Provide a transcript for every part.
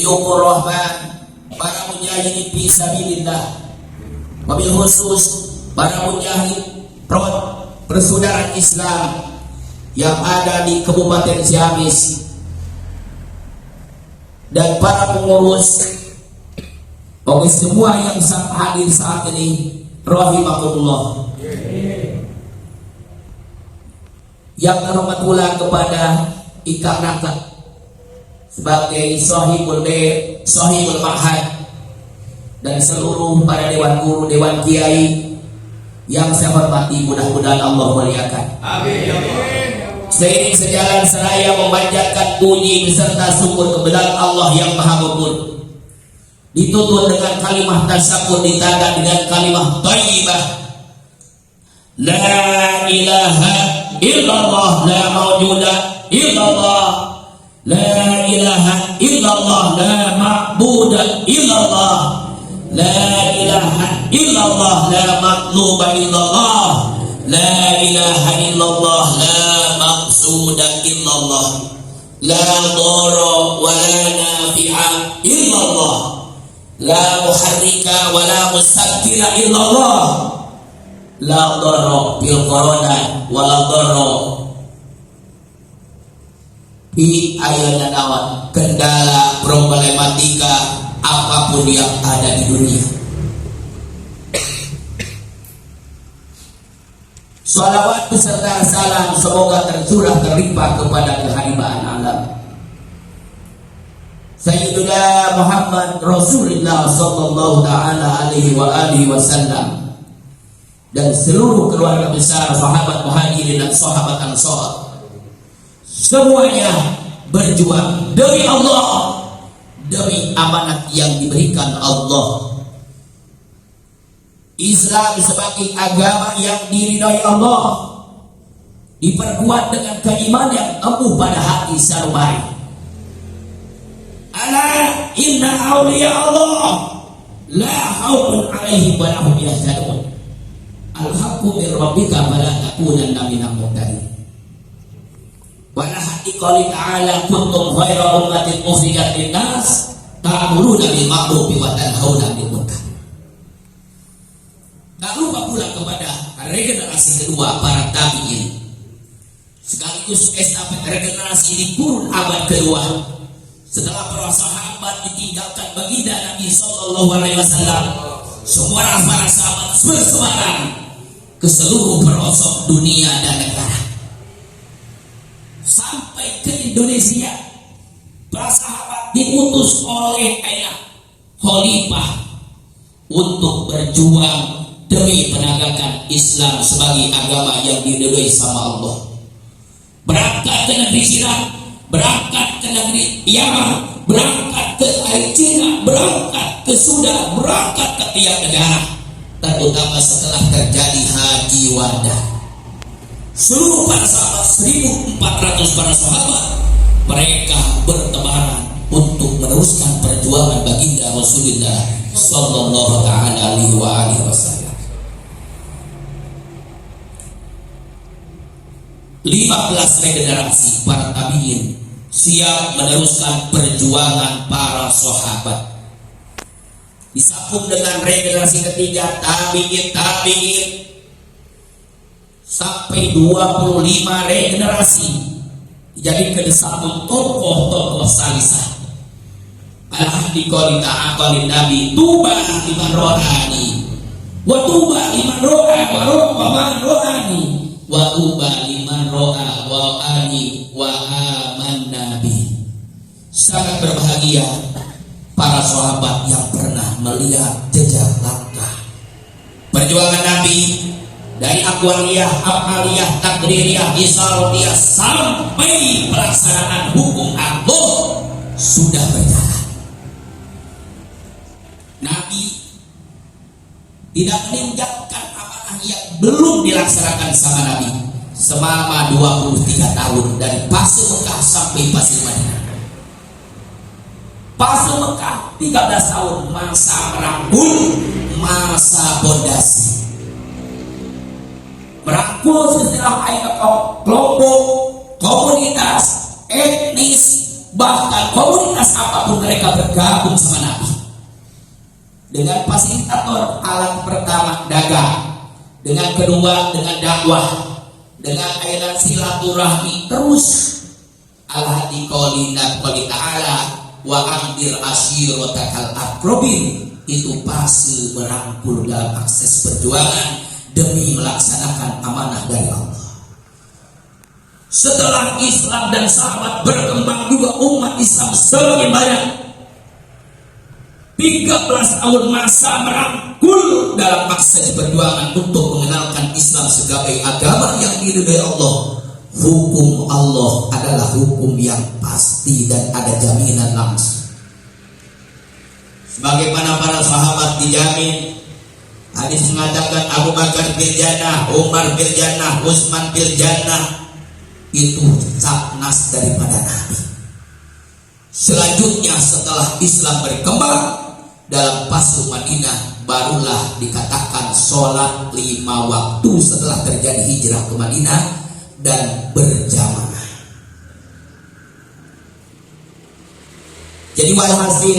duyukur rahman, para mujahidin fi sabilillah, wabil khusus para mujahid front persaudaraan Islam yang ada di Kabupaten Ciamis dan para pengurus, bagi semua yang hadir saat ini, rahimakumullah. Yang terhormat pula kepada Ikang Naka sebagai Sahibul Bait, Sahibul Ma'had, dan seluruh para dewan guru, dewan kiai yang saya hormati, mudah-mudahan Allah muliakan. Amin. Seiring sejalan seraya memanjatkan puji beserta syukur kepada Allah yang Maha Mumpuni, ditutup dengan kalimat tasyakur, ditanda dengan kalimat thayyibah, la ilaha illallah, la mawjuda illallah, la ilaha illallah, la ma'buda illallah, la ilaha illallah, la matluba illallah, la ilaha illallah, la maqsuda illallah, la dhara wa la nafi'a illallah, la muharrika wa la musakkira illallah, la dhara bil corona wa la dhara bi ayana nawan, kendala problematika apapun yang ada di dunia. Salawat beserta salam semoga tercurah terlimpah kepada kehadiran alam Sayyidina Muhammad Rasulullah sallallahu ta'ala alaihi wa alihi wasallam dan seluruh keluarga besar sahabat muhajirin dan sahabat ansar, semuanya berjuang demi Allah, demi amanat yang diberikan Allah. Islam sebagai agama yang diridhai Allah, diperkuat dengan keimanan yang teguh pada hati sarumai. Ala inna awliya Allah la khaufun alaihim wa lahum yahzanun. Al-haqqu min rabbika fala takunanna minal mumtarin. Wa la haqqi ta'ala kuntum khairu ummatin ukhrijat lin-nas ta'muruna bil ma'ruf wa tanhauna 'anil munkar. Tak lupa pula kepada regenerasi kedua para tabi'in, sekaligus estafet regenerasi di kurun abad kedua setelah para sahabat ditinggalkan baginda Nabi sallallahu alaihi wasallam. Semua para sahabat bersebarang ke seluruh pelosok dunia dan negara sampai ke Indonesia. Para sahabat diutus oleh ayah khalifah untuk berjuang demi penegakan Islam sebagai agama yang diridhai sama Allah. Berangkat ke negeri Irak, berangkat ke negeri Yaman, berangkat ke China, berangkat ke Sudan, berangkat ke tiap negara, terutama setelah terjadi Haji Wada. Seluruh para sahabat, 1.400 para sahabat, mereka bertebaran untuk meneruskan perjuangan baginda Rasulullah sallallahu ta'ala alaihi wa alihi wasallam. 15 regenerasi para tabi'in siap meneruskan perjuangan para sahabat. Disambung dengan regenerasi ketiga tabi'in sampai 25 regenerasi dijadikan disambung tokoh-tokoh salisah. Al-hadi qali ta'aqalin nabi tuba liman rohani wa tuba liman roha wa man rohani wa tuba liman roha wa ani wa aman nabi. Sangat berbahagia para sahabat yang pernah melihat jejak langkah perjuangan Nabi dari aqwaliyah, amaliyah, takdiriyah, isariyah sampai pelaksanaan hukum Allah sudah berjalan. Nabi tidak meninggalkan amanah yang belum dilaksanakan sama Nabi selama 23 tahun dari fase Mekah sampai fase Madinah. Fase Mekah 13 tahun masa merangkul, masa pondasi. Merangkul setelah kelompok, komunitas, etnis, bahkan komunitas apapun mereka bergabung sama Nabi. Dengan fasilitator, alat pertama dagang, dengan kedua dengan dakwah, dengan ailan silaturahmi, terus al-hadi qolina qoli ta'ala wa andir ashiratakal aqrabin. Itu fase merangkul dalam akses perjuangan demi melaksanakan amanah dari Allah. Setelah Islam dan sahabat berkembang, juga umat Islam semakin banyak. 13 tahun masa merangkul dalam akses perjuangan untuk mengenalkan Islam sebagai agama yang diridhai Allah. Hukum Allah adalah hukum yang pasti dan ada jaminan langsung. Sebagaimana para sahabat dijamin, hadis mengatakan Abu Bakar bil jannah, Umar bil jannah, Utsman bil jannah. Itu nas daripada Nabi. Selanjutnya setelah Islam berkembang dalam fase Madinah, barulah dikatakan sholat 5 waktu setelah terjadi hijrah ke Madinah dan berjamaah. Jadi walhasil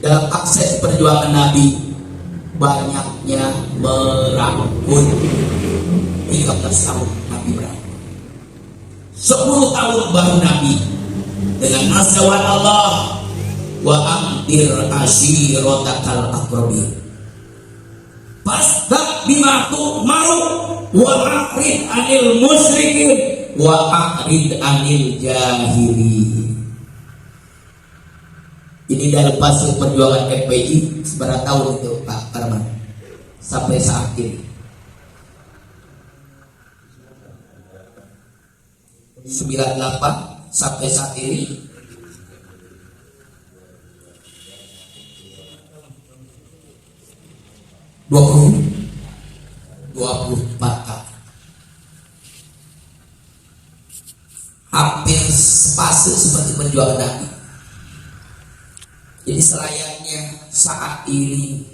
dalam akses perjuangan Nabi, banyaknya merangkul. 13 tahun Nabi berangkul. 10 tahun baru Nabi dengan nasawat Allah, wa amdir ashiratakal aqrabin. Fasda bima tu'maru wa a'rid 'anil musyrikin wa a'rid 'anil jahilin. Ini dalam fase perjuangan FPI seberapa tahun itu Pak Arman sampai saat ini? 98 sampai saat ini. Dua puluh 24 tahun. Hampir sepase seperti perjuangan Nabi. Jadi selayaknya saat ini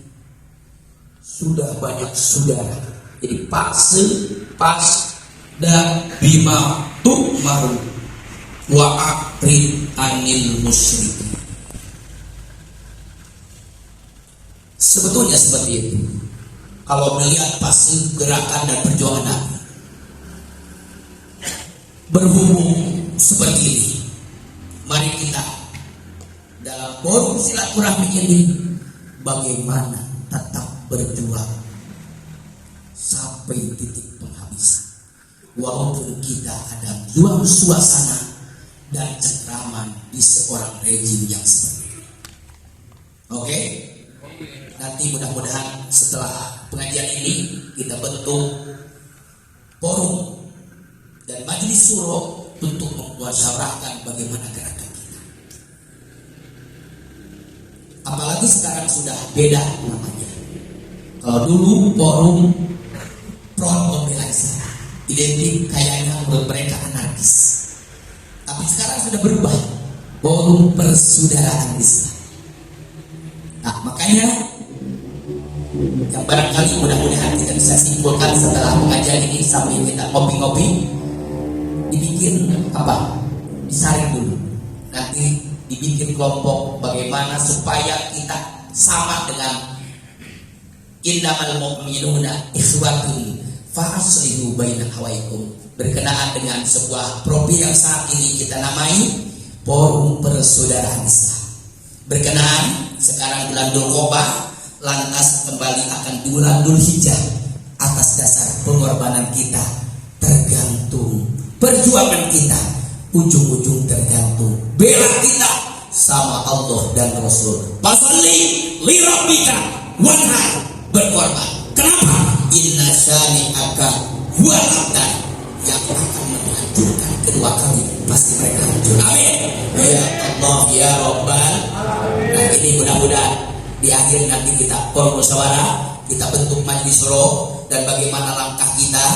sudah banyak saudara. Jadi pas dan bima tu'maru wa a'rid 'anil musyrikin. Sebetulnya seperti itu. Kalau melihat fase gerakan dan perjuangan Nabi, berhubung seperti ini, mari kita dalam forum silaturahmi ini bagaimana tetap berjuang sampai titik penghabisan. Walaupun kita ada juang suasana dan cengkraman di seorang rejim yang seperti ini. Oke? Nanti mudah-mudahan setelah pengajian ini kita bentuk forum dan majelis syuro untuk memusyawarahkan bagaimana gerakan kita. Apalagi sekarang sudah beda namanya. Kalau dulu forum front pembela Islam, identik kayaknya menurut mereka anarkis. Tapi sekarang sudah berubah, forum persaudaraan Islam. Nah, makanya yang barangkali mudah-mudahan kita bisa simpulkan setelah pengajian ini sambil kita ngopi-ngopi, dibikin apa? Disaring dulu. Nanti dibikin kelompok bagaimana supaya kita sama dengan innamal mu'minuna ikhwatun fa aslihu baina hawaikum, berkenaan dengan sebuah profil yang saat ini kita namai Forum Persaudaraan Islam. Berkenaan sekarang bulan Dzulqa'dah, lantas kembali akan bulan Dzulhijjah. Atas dasar pengorbanan kita tergantung perjuangan kita, ujung-ujung tergantung bela kita sama Allah dan Rasul. Fasalli li rabbika wanhar, berkorban. Kenapa? Inna syani'aka huwal abtar, yang akan menghancurkan kedua kali pasti mereka hancur. Amin. Ya Allah ya Rabbal. Nah, ini mudah-mudahan di akhir nanti kita musyawarah, kita bentuk majelis syuro, dan bagaimana langkah kita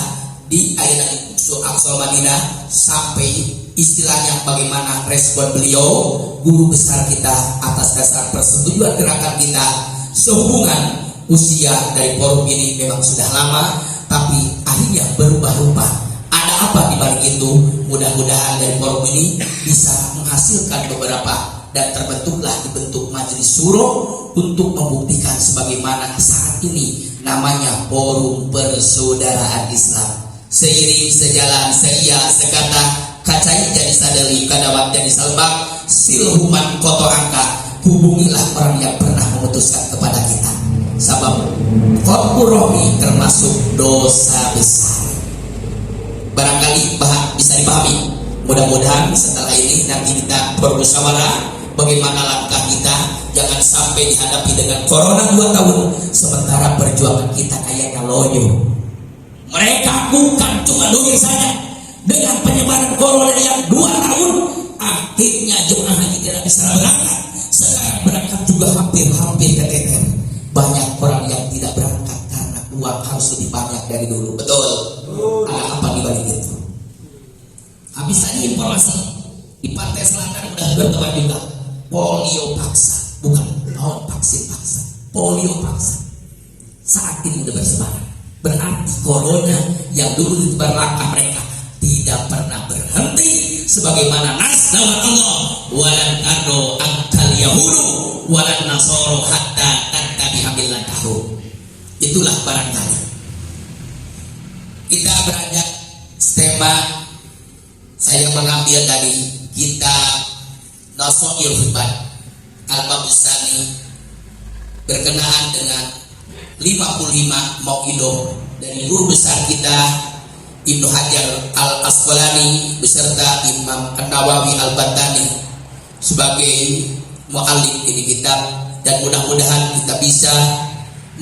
di Ailan Aqsa Madinah sampai istilahnya bagaimana respon beliau guru besar kita atas dasar persetujuan gerakan kita. Sehubungan usia dari forum ini memang sudah lama, tapi akhirnya berubah rupa. Ada apa di balik itu? Mudah-mudahan dari forum ini bisa menghasilkan beberapa dan dibentuk majelis syuro untuk membuktikan sebagaimana saat ini namanya Forum Persaudaraan Islam. Seiring sejalan seia sekata kacai jadi sadeli kadawat jadi salbak silhuman koto angka. Hubungilah orang yang pernah memutuskan kepada kita, sabab Qur'ani termasuk dosa besar. Barangkali bisa dipahami. Mudah-mudahan setelah ini nanti kita bermusyawarah bagaimana langkah kita, jangan sampai dihadapi dengan corona 2 tahun sementara perjuangan kita kayaknya loyo. Mereka bukan cuma loyo saja dengan penyebaran corona yang 2 tahun, akhirnya jemaah haji tidak bisa berangkat. Sekarang berangkat juga hampir keteter. Banyak orang yang tidak berangkat karena uang harus lebih banyak dari dulu. Betul? Ada apa di balik itu? Habis tadi informasi di Pantai Selatan udah bertebar juga polio paksa, bukan vaksin paksa, polio paksa. Saat ini udah bersebaran. Berarti corona yang dulu ditebar langkah mereka tidak pernah berhenti. Sebagaimana nas dawat Allah, walan tardo angkal yahudu walan nasoro hatta tattabi'a millatahu. Itulah barangkali kita beranjak tema. Saya mengambil dari kitab Nasoil Hibban Al-Babusani berkenaan dengan 55 mau'idoh dari guru besar kita Ibnu Hajar Al-Asqalani beserta Imam An-Nawawi Al-Batani sebagai mu'allim ini kitab, dan mudah-mudahan kita bisa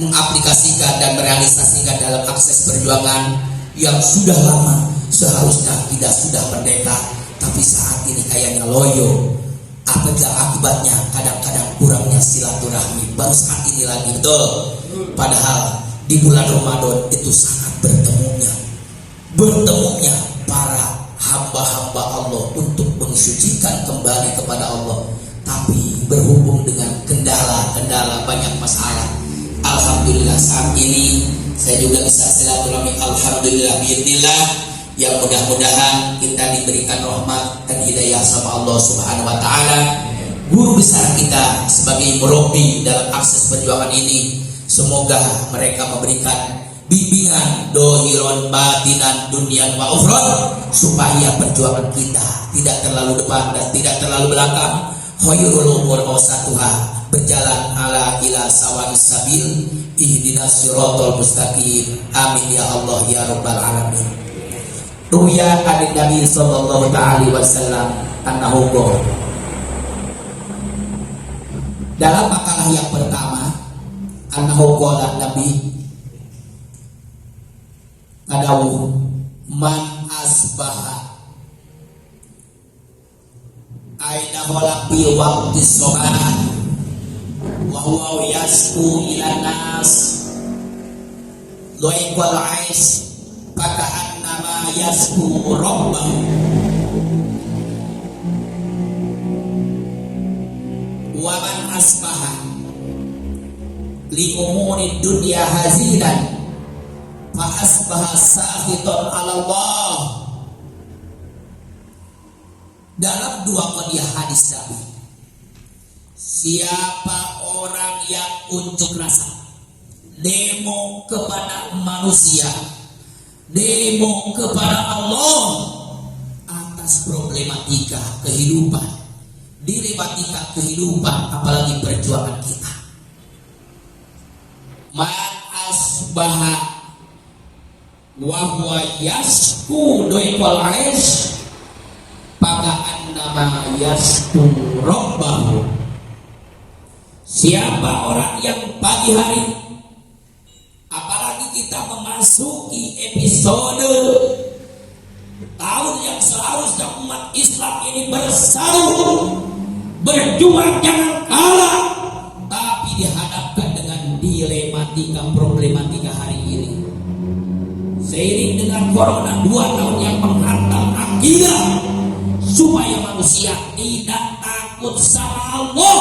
mengaplikasikan dan merealisasikan dalam akses perjuangan yang sudah lama. Seharusnya kita sudah merdeka, tapi saat ini kayaknya loyo. Akibatnya kadang-kadang kurangnya silaturahmi. Baru saat ini lagi, betul. Padahal di bulan Ramadan itu sangat bertemunya para hamba-hamba Allah untuk mensucikan kembali kepada Allah. Tapi berhubung dengan kendala banyak masalah, alhamdulillah saat ini saya juga bisa silaturahmi. Alhamdulillah biidznillah. Yang mudah-mudahan kita diberikan rahmat dan hidayah sama Allah Subhanahu wa taala. Guru besar kita sebagai murabbi dalam akses perjuangan ini, semoga mereka memberikan bimbingan dohiron batinan dunian wa ukhron, supaya perjuangan kita tidak terlalu depan dan tidak terlalu belakang. Khairul umur awsatuha, berjalan ala ila sawa'is sabil, ihdinas siratal mustaqim. Amin ya Allah ya rabbal alamin. Ruya an Nabi sallallahu alaihi wasallam annahu qala. Dalam makalah yang pertama, annahu qala Nabi kadawu man asbaha aina wala fi waqti sholat wa huwa yasku ila nas loikal ais kata nama yasku rabbahu wa man asbaha li umuri dunya hazinan fa asbaha sahitan ala Allah. Dalam 2 qadiyah hadis Nabi, siapa orang yang unjuk rasa demo kepada manusia, demo kepada Allah atas problematika kehidupan, dilematika kehidupan, apalagi perjuangan kita. Man asbaha wa huwa yasku doikal ais pada annama yasku rabbahu. Siapa orang yang pagi hari, apalagi kita memasuki episode tahun yang seharusnya umat Islam ini bersatu, berjuang jangan kalah, tapi dihadapkan dengan dilematika problematika hari ini. Seiring dengan corona 2 tahun yang menghantam akidah, supaya manusia tidak takut sama Allah,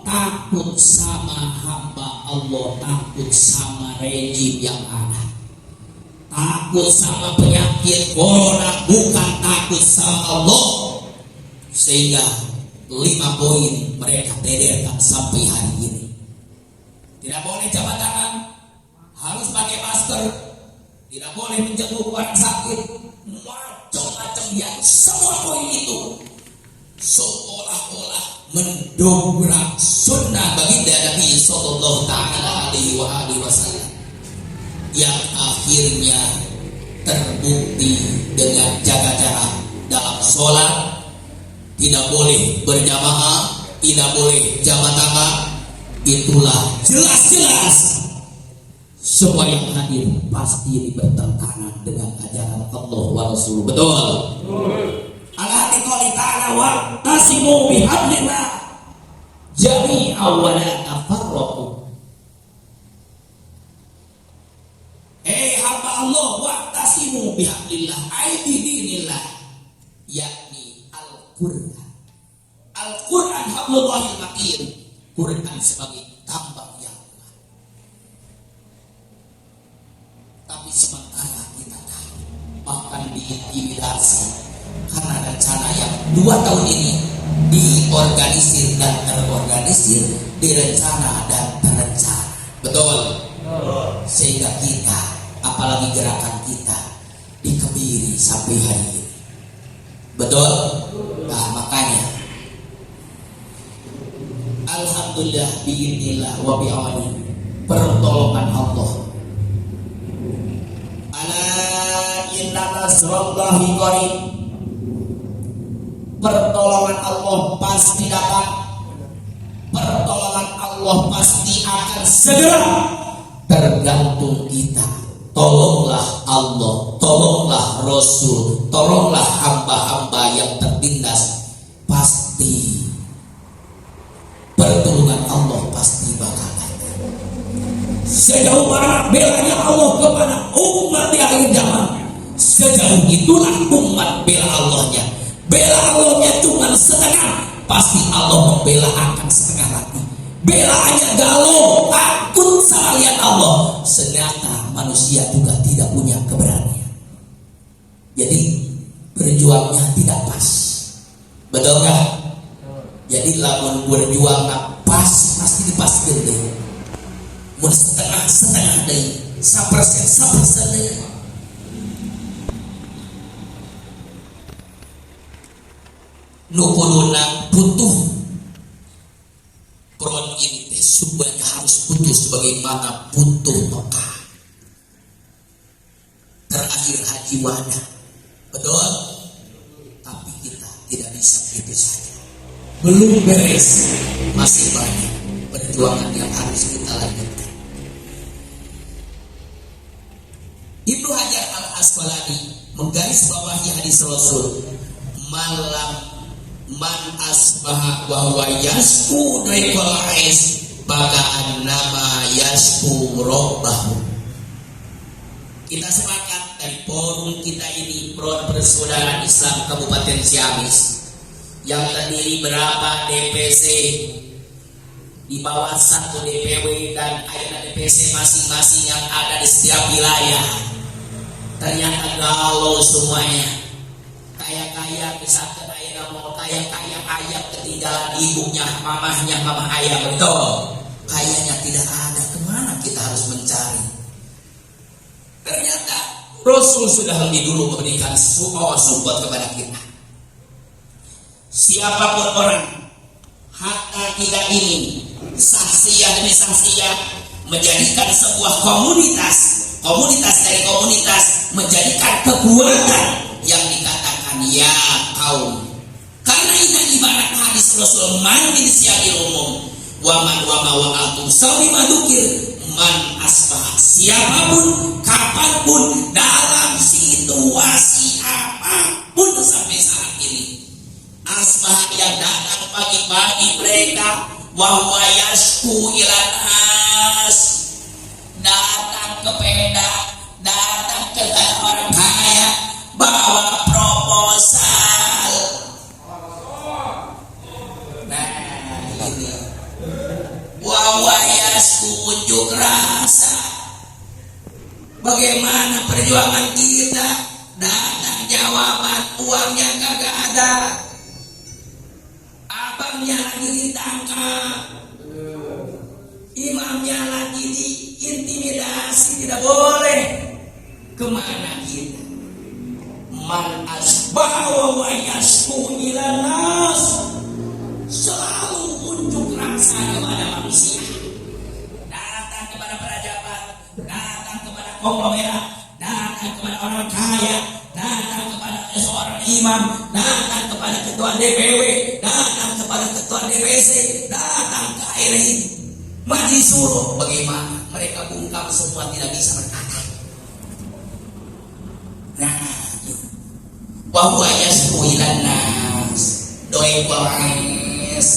takut sama hamba Allah, takut sama rejim yang ada, takut sama penyakit corona, bukan takut sama Allah. Sehingga 5 poin mereka tederkan sampai hari ini. Tidak boleh jabat tangan, harus pakai masker, tidak boleh menjenguk orang sakit, macam-macam yang semua poin itu seolah-olah mendobrak sunnah baginda Nabi Sallallahu Alaihi Wasallam yang akhirnya terbukti dengan jaga jarak dalam sholat, tidak boleh berjamaah, tidak boleh jabat tangan. Itulah jelas-jelas semua yang hadir pasti bertentangan dengan ajaran Allah wa Rasul. Betul. Al-hati qouli ta'ala wa tasimu bihablillah jami'an wa la tafarraqu. Hamba Allah wa tasimu bihablillah ai bidinillah, yakni Al-Qur'an. Al-Qur'an hablullahil matin, Quran sebagai tambang yang kuat. Tapi sementara kita tahu akan diintimidasi karena rencana yang 2 tahun ini diorganisir dan terorganisir, direncana dan terencana. Betul. Sehingga kita, apalagi gerakan kita, dikebiri sampai hari ini. Betul. Nah, makanya alhamdulillah biidznillah wa bi'awani, pertolongan Allah. Ala inna nasrallahi qarib, pertolongan Allah pasti datang, pertolongan Allah pasti akan segera. Tergantung kita. Tolonglah Allah, tolonglah Rasul, tolonglah hamba-hamba yang tertindas. Pasti pertolongan Allah pasti bakal datang. Sejauh mana belanya Allah kepada umat di akhir zaman, sejauh itulah umat bela Allahnya. Bela Allahnya cuma setengah, pasti Allah membela akan setengah lagi. Belaannya galau, takut sama lihat Allah. Ternyata manusia juga tidak punya keberanian. Jadi berjuangnya tidak pas. Betul nggak? Jadi lamun berjuang pas pasti dipaskeun deh. Mun setengah deh, 1% deh. Nu kuduna butuh Quran ini teh sebenarnya harus putus sebagaimana butuh Mekah. Terakhir haji wada. Betul? Tapi kita tidak bisa begitu saja. Belum beres, masih banyak perjuangan yang harus kita lanjutkan. Ibnu Hajar Al-Asqalani menggaris bawahi hadis Rasul, man asbaha wa huwa yasku daikal ais baka annama yasku rabbahu. Kita sepakat dari forum kita ini, Front Persaudaraan Islam Kabupaten Ciamis, yang terdiri berapa DPC di bawah 1 DPW dan ada DPC masing-masing yang ada di setiap wilayah. Ternyata galau semuanya. Kaya-kaya misalkan ayah mau kaya-kaya ayah ketinggalan ibunya, mamahnya, mama ayah. Betul. Kayaknya tidak ada, kemana kita harus mencari? Ternyata Rasul sudah lebih dulu memberikan support kepada kita. Siapapun orang, hatta kita ini saksiyah demi saksiyah menjadikan sebuah komunitas dari komunitas menjadikan kekuatan yang dikatakan ya kaum. Karena ini ibarat hadis Rasul man min siyaqil umum wa man wa altum sawi madukir man asbah, siapapun kapanpun dalam situasi apapun sampai saat ini asbah yang datang pagi-pagi mereka wa yasku ilan as, datang ke peda, datang ke orang kaya bawa proposal. Nah ini wa yasku unjuk rasa. Bagaimana perjuangan kita? Datang jawaban uangnya kagak ada. Apa imamnya lagi ditangkap, imamnya lagi diintimidasi, tidak boleh. Kemana kita? Man asbaha wa yasku ilan nas, selalu unjuk rasa kepada manusia, datang kepada pejabat, datang kepada konglomerat, datang kepada orang kaya, datang kepada seorang imam, datang kepada ketua DPW, datang kepada ketua DPC, datang ke ARI, majelis suro. Bagaimana mereka bungkam semua, tidak bisa berkata. Nah, bahwa yasku ilan nas, doi kuais,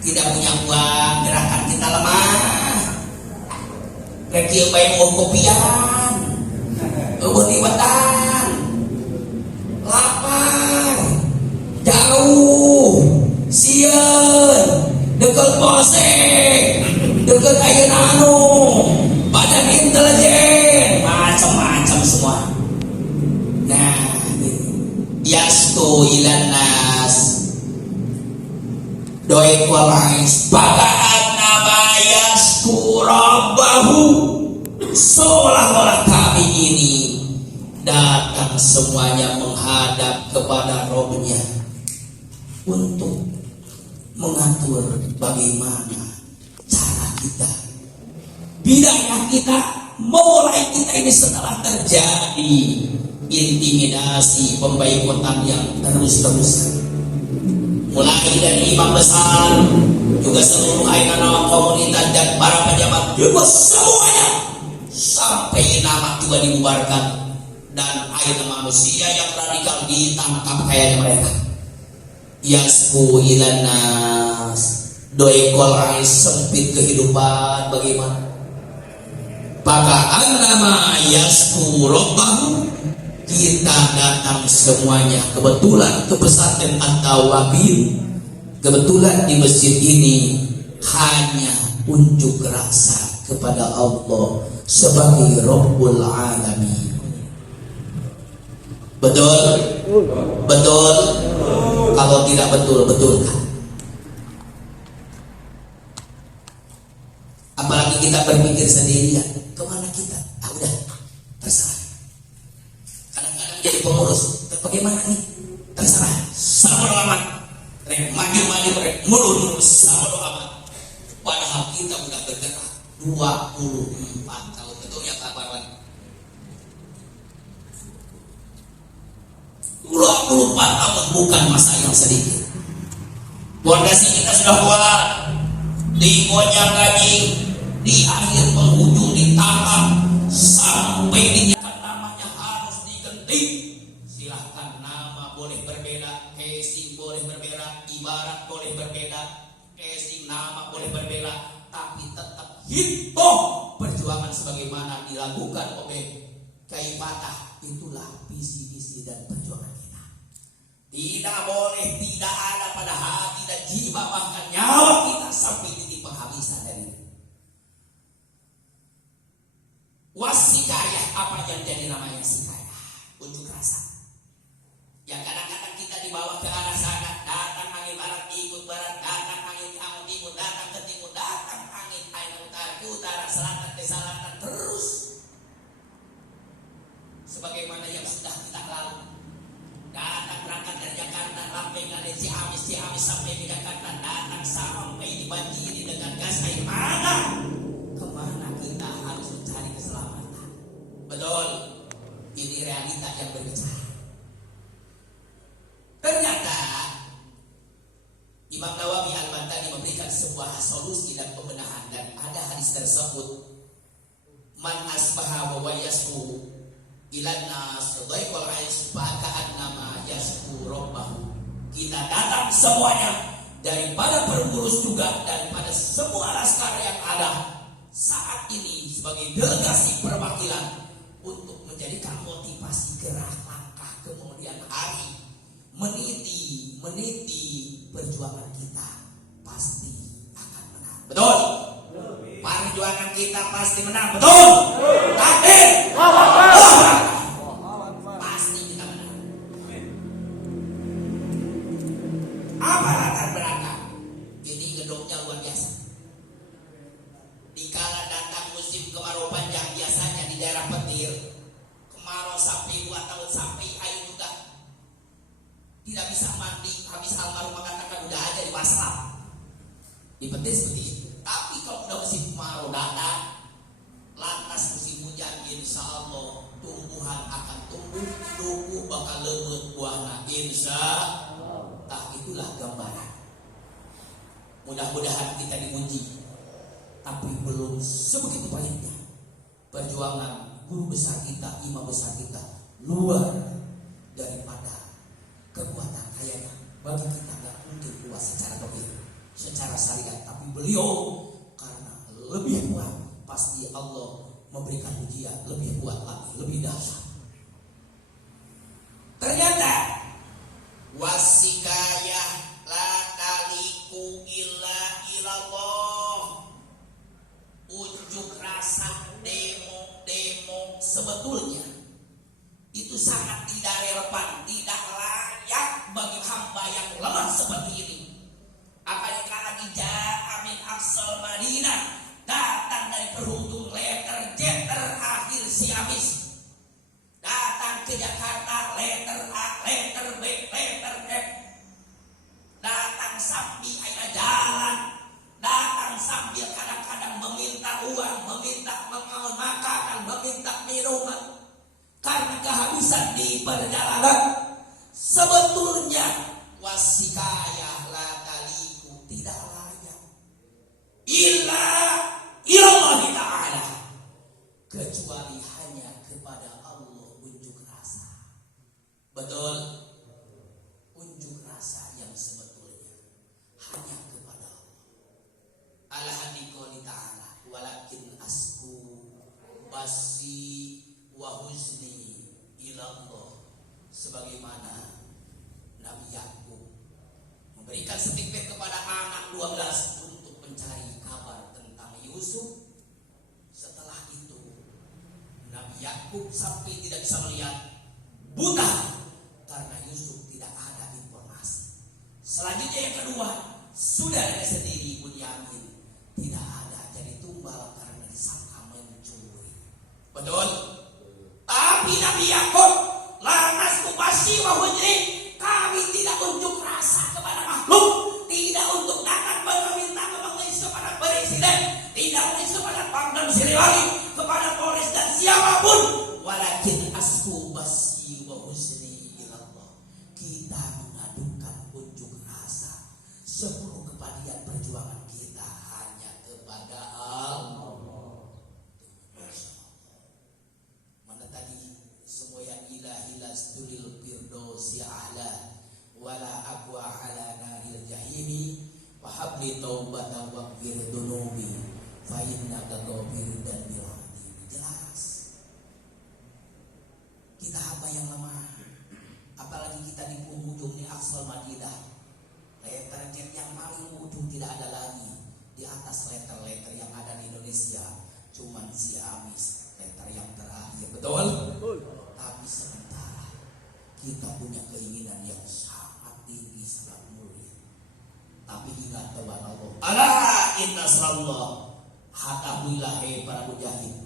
tidak punya uang, gerakan kita lemah. Reki baik mau kopian, diwatan, lapar, jauh, sieun, deket posek, deket ayeuna anu, badan intelijen, macam-macam semua. Nah, yastu ilan nas, doi kuais, bagaan nama yasku rabbahu, seolah-olah kami ini datang semuanya menghadap kepada Robnya untuk mengatur bagaimana cara kita, bidangnya kita, memulai kita ini setelah terjadi intimidasi, pemboikotan yang terus-terusan, mulai dari imam besar, juga seluruh anak komunitas dan para pejabat, juga semuanya, sampai nama juga dibubarkan, dan akhirnya manusia yang radikal ditangkap kayak mereka. Yasku ilan nas, doi kolai, sempit kehidupan, bagaimana? Pakaan nama yasku robbahu, kita datang semuanya kebetulan ke pesantren At-Tawabin, kebetulan di masjid ini hanya unjuk rasa kepada Allah sebagai Rabbul Alamin. Betul? Betul? Kalau tidak betul, betulkan. Apalagi kita berpikir sendirian, kemana kita? Udah, terserah. Kadang-kadang jadi pengurus, bagaimana nih? Terserah, sama amat. Maju-maju, mundur, sama amat. Padahal kita udah bergerak 24 tahun, betul ya Pak Barwan? 24 tahun bukan masa yang sedikit. Pondasi kita sudah kuat, digoyang gaji, di akhir penghujung ditangkap, sampai dinyatakan namanya harus diganti. Silahkan, nama boleh berbeda, casing boleh berbeda, ibarat boleh berbeda, casing nama boleh berbeda, tapi tetap hidup perjuangan sebagaimana dilakukan oleh Kiai Fatah. Itulah visi-visi dan perjuangan kita. Tidak boleh tidak ada pada hati dan jiwa, bahkan nyawa kita sampai titik penghabisan dari itu. Wasikaya, apa yang jadi namanya sikaya? Unjuk rasa. Yang kadang-kadang kita dibawa ke arah sana, datang angin barat ikut barat, datang angin timur, datang ke timur, datang angin utara ke utara, selatan ke selatan, terus sebagaimana yang sudah kita lalu. Datang berangkat dari Jakarta, sampai ke Ciamis sampai ke Jakarta, datang sampai dibanjiri dengan gas air mata. Kemana kita harus mencari keselamatan? Betul, ini realita yang berbicara. Ternyata Imam Nawawi Al-Bantani memberikan sebuah solusi dan pembenahan, dan ada hadis tersebut, man asbaha wa yasku ilan nas dhaifal ais ba'kaan nama yasku rabbahu. Kita datang semuanya, daripada pengurus juga, daripada semua laskar yang ada saat ini sebagai delegasi perwakilan, untuk menjadikan motivasi gerak langkah kemudian hari, meniti perjuangan kita pasti akan menang. Betul? Perjuangan kita pasti menang. Betul? Takbir. Pasti kita menang. Apa latar ngedoknya luar biasa. Dikala datang musim kemarau panjang, biasanya di daerah petir kemarau sampai 2 tahun, sampai air juga tidak bisa mandi. Habis almarhum mengatakan udah aja di wasraf, di petir seperti itu. Tapi kalau udah musim kemarau datang, lantas musim hujan, insya Allah tumbuhan akan tumbuh, tumbuh bakal lemut buahnya, insya Allah. Itulah gambaran. Mudah-mudahan kita diuji, tapi belum sebegitu pahitnya perjuangan guru besar kita, imam besar kita, luar daripada kekuatan kayaknya. Bagi kita nggak mungkin kuat secara begitu, secara syariat, tapi beliau karena lebih kuat, pasti Allah memberikan ujian lebih kuat lagi, lebih dahsyat. Ternyata wasikayah la taliku illa ilallah, unjuk rasa, demo sebetulnya itu sangat tidak relevan, tidak layak bagi hamba yang lemah seperti ini. Apalagi karena amin aqsal Madinah, datang dari penghujung letter Z terakhir Siamis, datang ke Jakarta letter A, letter B, letter F, datang sambil ada jalan, datang sambil kadang-kadang meminta uang, meminta makanan, meminta minuman karena kehabisan di perjalanan. Sebetulnya wasikayah la taliku tidak layak illa ilallah ta'ala, kecuali hanya kepada Allah unjuk rasa. Betul? Unjuk rasa yang sebetulnya hanya kepada Allah. Al-Hadiqali ta'ala walakin asku basi wa huzni ilallah, sebagaimana Nabi Yakub memberikan setikbet kepada anak 12 untuk mencari kabar tentang Yusuf. Setelah itu Nabi Yakub sampai tidak bisa melihat, buta karena Yusuf tidak ada informasi. Selanjutnya yang kedua, saudaranya sendiri Bunyamin tidak ada, jadi tumbal karena disangka mencuri. Betul? Tapi Nabi Yakub lantas kupasi wa hujri, kami tidak unjuk rasa kepada makhluk, tidak untuk datang meminta mengemis kepada presiden, tidak mengemis kepada Pangdam Siliwangi, kepada Polres dan siapapun. Walakin asku basi wa husni ilallah, kita mengadukan unjuk rasa seluruh kepastian perjuangan kita hanya kepada Allah. Mana tadi semua yang ilahilah stulil firdausi a'la wala aqwa ala naril jahimi wa habli taubatan waqfir dunubi fa innaka ghafir dan bil'adil. Jelas kita hamba yang lemah, apalagi kita di penghujung di Aqsal Madinah, letter Z yang paling ujung tidak ada lagi. Di atas letter-letter yang ada di Indonesia cuman Siamis, letter yang terakhir. Betul? Tapi sementara kita punya keinginan yang sangat tinggi, sangat mulia. Tapi ingat kepada Allah, ala inna nasrallah, ketahuilah para mujahid,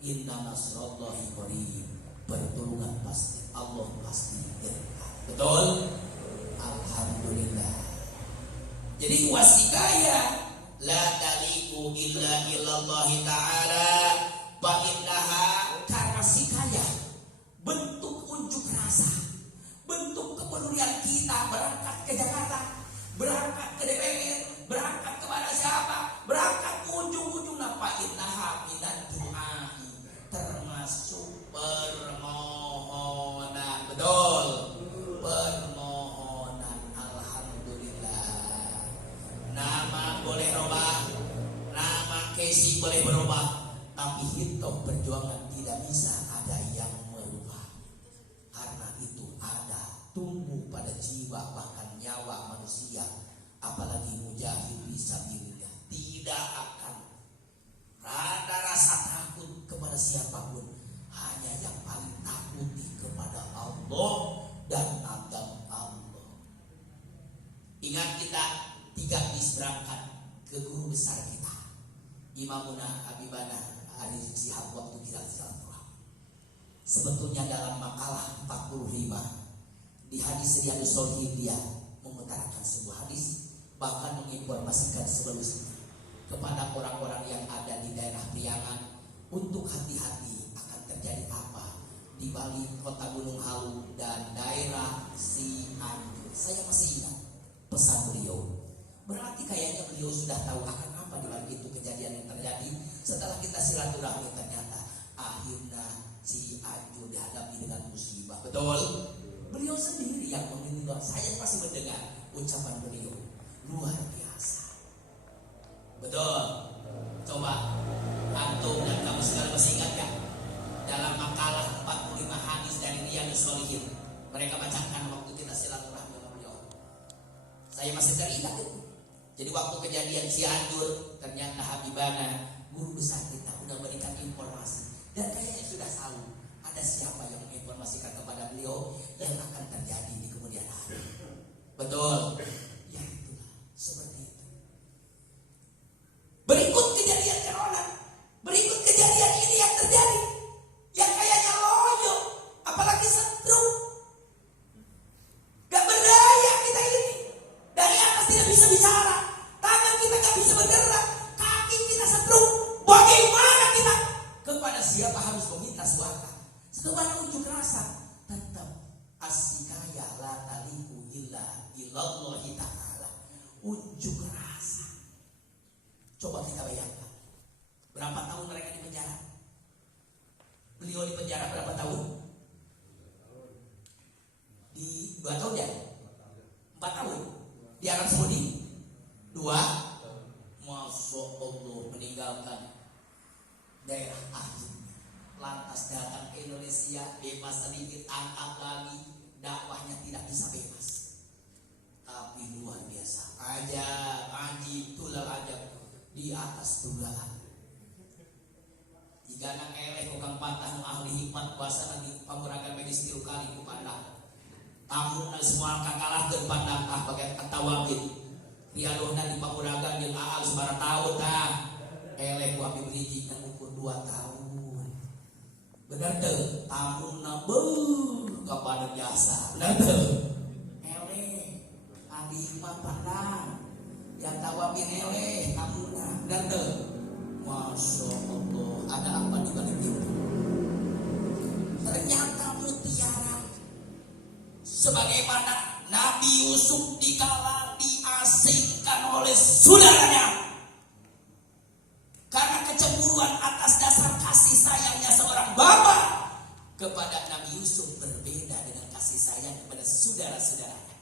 inna nasrallahi qarib, pertolongan pasti Allah pasti dekat. Betul? Alhamdulillah. Jadi wasikaya la taliku illa illallahi ta'ala, ba'indaha, karena sikaya bentuk unjuk rasa, bentuk kepedulian kita berangkat ke Jakarta, berangkat ke DPR, berangkat kepada siapa, berangkat ujung-ujung apa innaha minad du'ai, termasuk permohonan. Betul? Permohonan. Alhamdulillah. Nama boleh robah, nama Casey boleh berubah, tapi hidup perjuangan tidak bisa ada yang merubah. Karena itu ada tumbuh pada jiwa bahkan nyawa manusia, apalagi mujahid fisabilillah, tidak akan ada rasa takut kepada siapapun, hanya yang paling takuti kepada Allah dan agama Allah. Ingat kita 3 bis berangkat ke guru besar kita, Imamuna Habibana Rizik Syihab waktu kita silaturahmi. Sebetulnya dalam makalah 45 di hadis Riyadhus Shalihin dia mengutarakan sebuah hadis, bahkan menginformasikan seluruhnya kepada orang-orang yang ada di daerah Priangan untuk hati-hati akan terjadi apa di balik kota Gunung Halu dan daerah Cianjur. Saya masih ingat pesan beliau. Berarti kayaknya beliau sudah tahu akan apa di balik itu kejadian yang terjadi. Setelah kita silaturahmi ternyata akhirnya Cianjur dihadapi dengan musibah. Betul? Beliau sendiri yang mengingat. Saya masih mendengar ucapan beliau luar biasa. Betul? Coba antum dan kamu sekarang masih ingat gak? Dalam makalah 45 hadis dari Riyadhus Shalihin mereka bacakan waktu kita silaturahmi sama beliau. Saya masih teringat itu. Jadi waktu kejadian Cianjur ternyata Habibana guru besar kita sudah memberikan informasi dan kayaknya sudah tahu ada siapa yang menginformasikan kepada beliau yang akan terjadi di kemudian hari. Betul? Ya itulah seperti itu. Berikut kejadian corona, berikut kejadian ini yang terjadi, yang kayaknya loyo, apalagi setrum. Gak berdaya kita ini. Dari atas tidak bisa bicara, tangan kita gak bisa bergerak, kaki kita setrum. Bagaimana kita? Kepada siapa harus meminta suaka? Kemana unjuk rasa? Tetap asikaya la taliku illa ilallahi ta'ala. Unjuk rasa. Coba kita bayangkan, berapa tahun mereka di penjara? Beliau di penjara berapa tahun? Di 2 tahun ya? 4 tahun. Di Arab Saudi 2. Masya Allah, meninggalkan daerah akhirnya. Lantas datang ke Indonesia, bebas sedikit, angkat lagi, dakwahnya tidak bisa bebas. Tapi luar biasa, ajab, ajib, tulal ajab. Di atas tulalan. Jika anak eleh kukang patah nu ahli hikmat kuasa nanti pamuragan medis 3 kali ku pandang. Tamu na semua kakalah dan pandang bagai kata wakil. Riadohna di pamuragan yang aal sebara tahun tah. Eleh ku Habib Rizik yang ukur 2 tahun. Benar tuh, tamu na kepada biasa. Benar tuh. Eleh ahli hikmat pandang. Yang tawamin eleh tamuna dan Masya Allah, ada apa di balik itu? Ternyata mutiara sebagaimana Nabi Yusuf dikala diasingkan oleh saudaranya karena kecemburuan atas dasar kasih sayangnya seorang bapak kepada Nabi Yusuf berbeda dengan kasih sayang kepada saudara-saudaranya.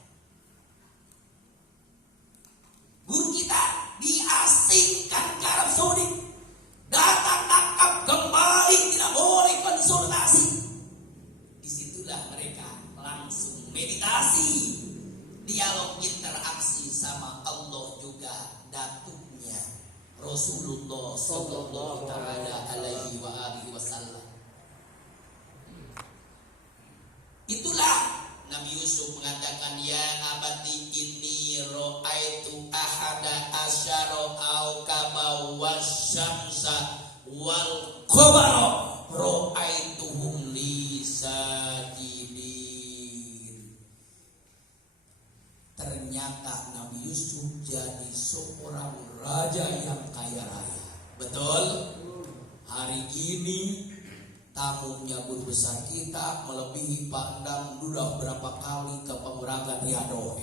Guru kita diasingkan ke Arab Saudi, datang tangkap kembali, tidak boleh konsultasi. Disitulah mereka langsung meditasi, dialog interaksi sama Allah juga datuknya Rasulullah Sallallahu Alaihi Wasallam. Itulah Nabi Yusuf mengatakan, ya abati inni ro'aitu ahada asyara awkaba wasyamsa wal qamara ro'aituhum li sajidin. Ternyata Nabi Yusuf jadi seorang raja yang kaya raya. Betul? Hari ini tamunya guru besar kita melebihi pandang sudah berapa kali ke Pamuragan Riyadhah.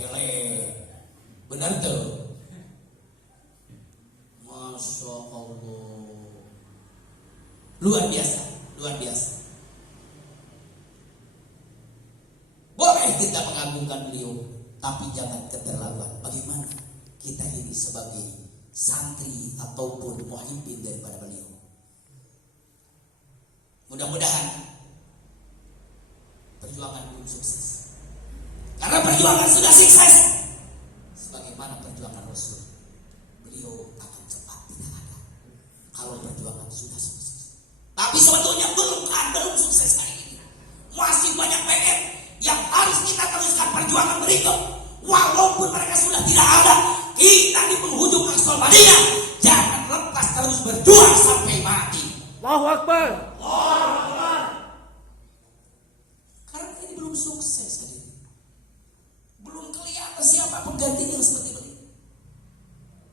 Benar tuh? Masya Allah, luar biasa, luar biasa. Boleh kita mengagungkan beliau, tapi jangan keterlaluan. Bagaimana kita ini sebagai santri ataupun muhibbin daripada beliau? Mudah-mudahan perjuangan belum sukses. Karena perjuangan sudah sukses, sebagaimana perjuangan Rasul, beliau akan cepat tidak ada. Kalau perjuangan sudah sukses, tapi sebetulnya belum sukses hari ini. Masih banyak PR yang harus kita teruskan perjuangan berikut. Walaupun mereka sudah tidak ada, kita di penghujung aksul Artinya jangan lepas, terus berjuang sampai mati. Allahu Akbar. Karena ini belum sukses hadir. Belum kelihatan siapa penggantinya yang seperti ini.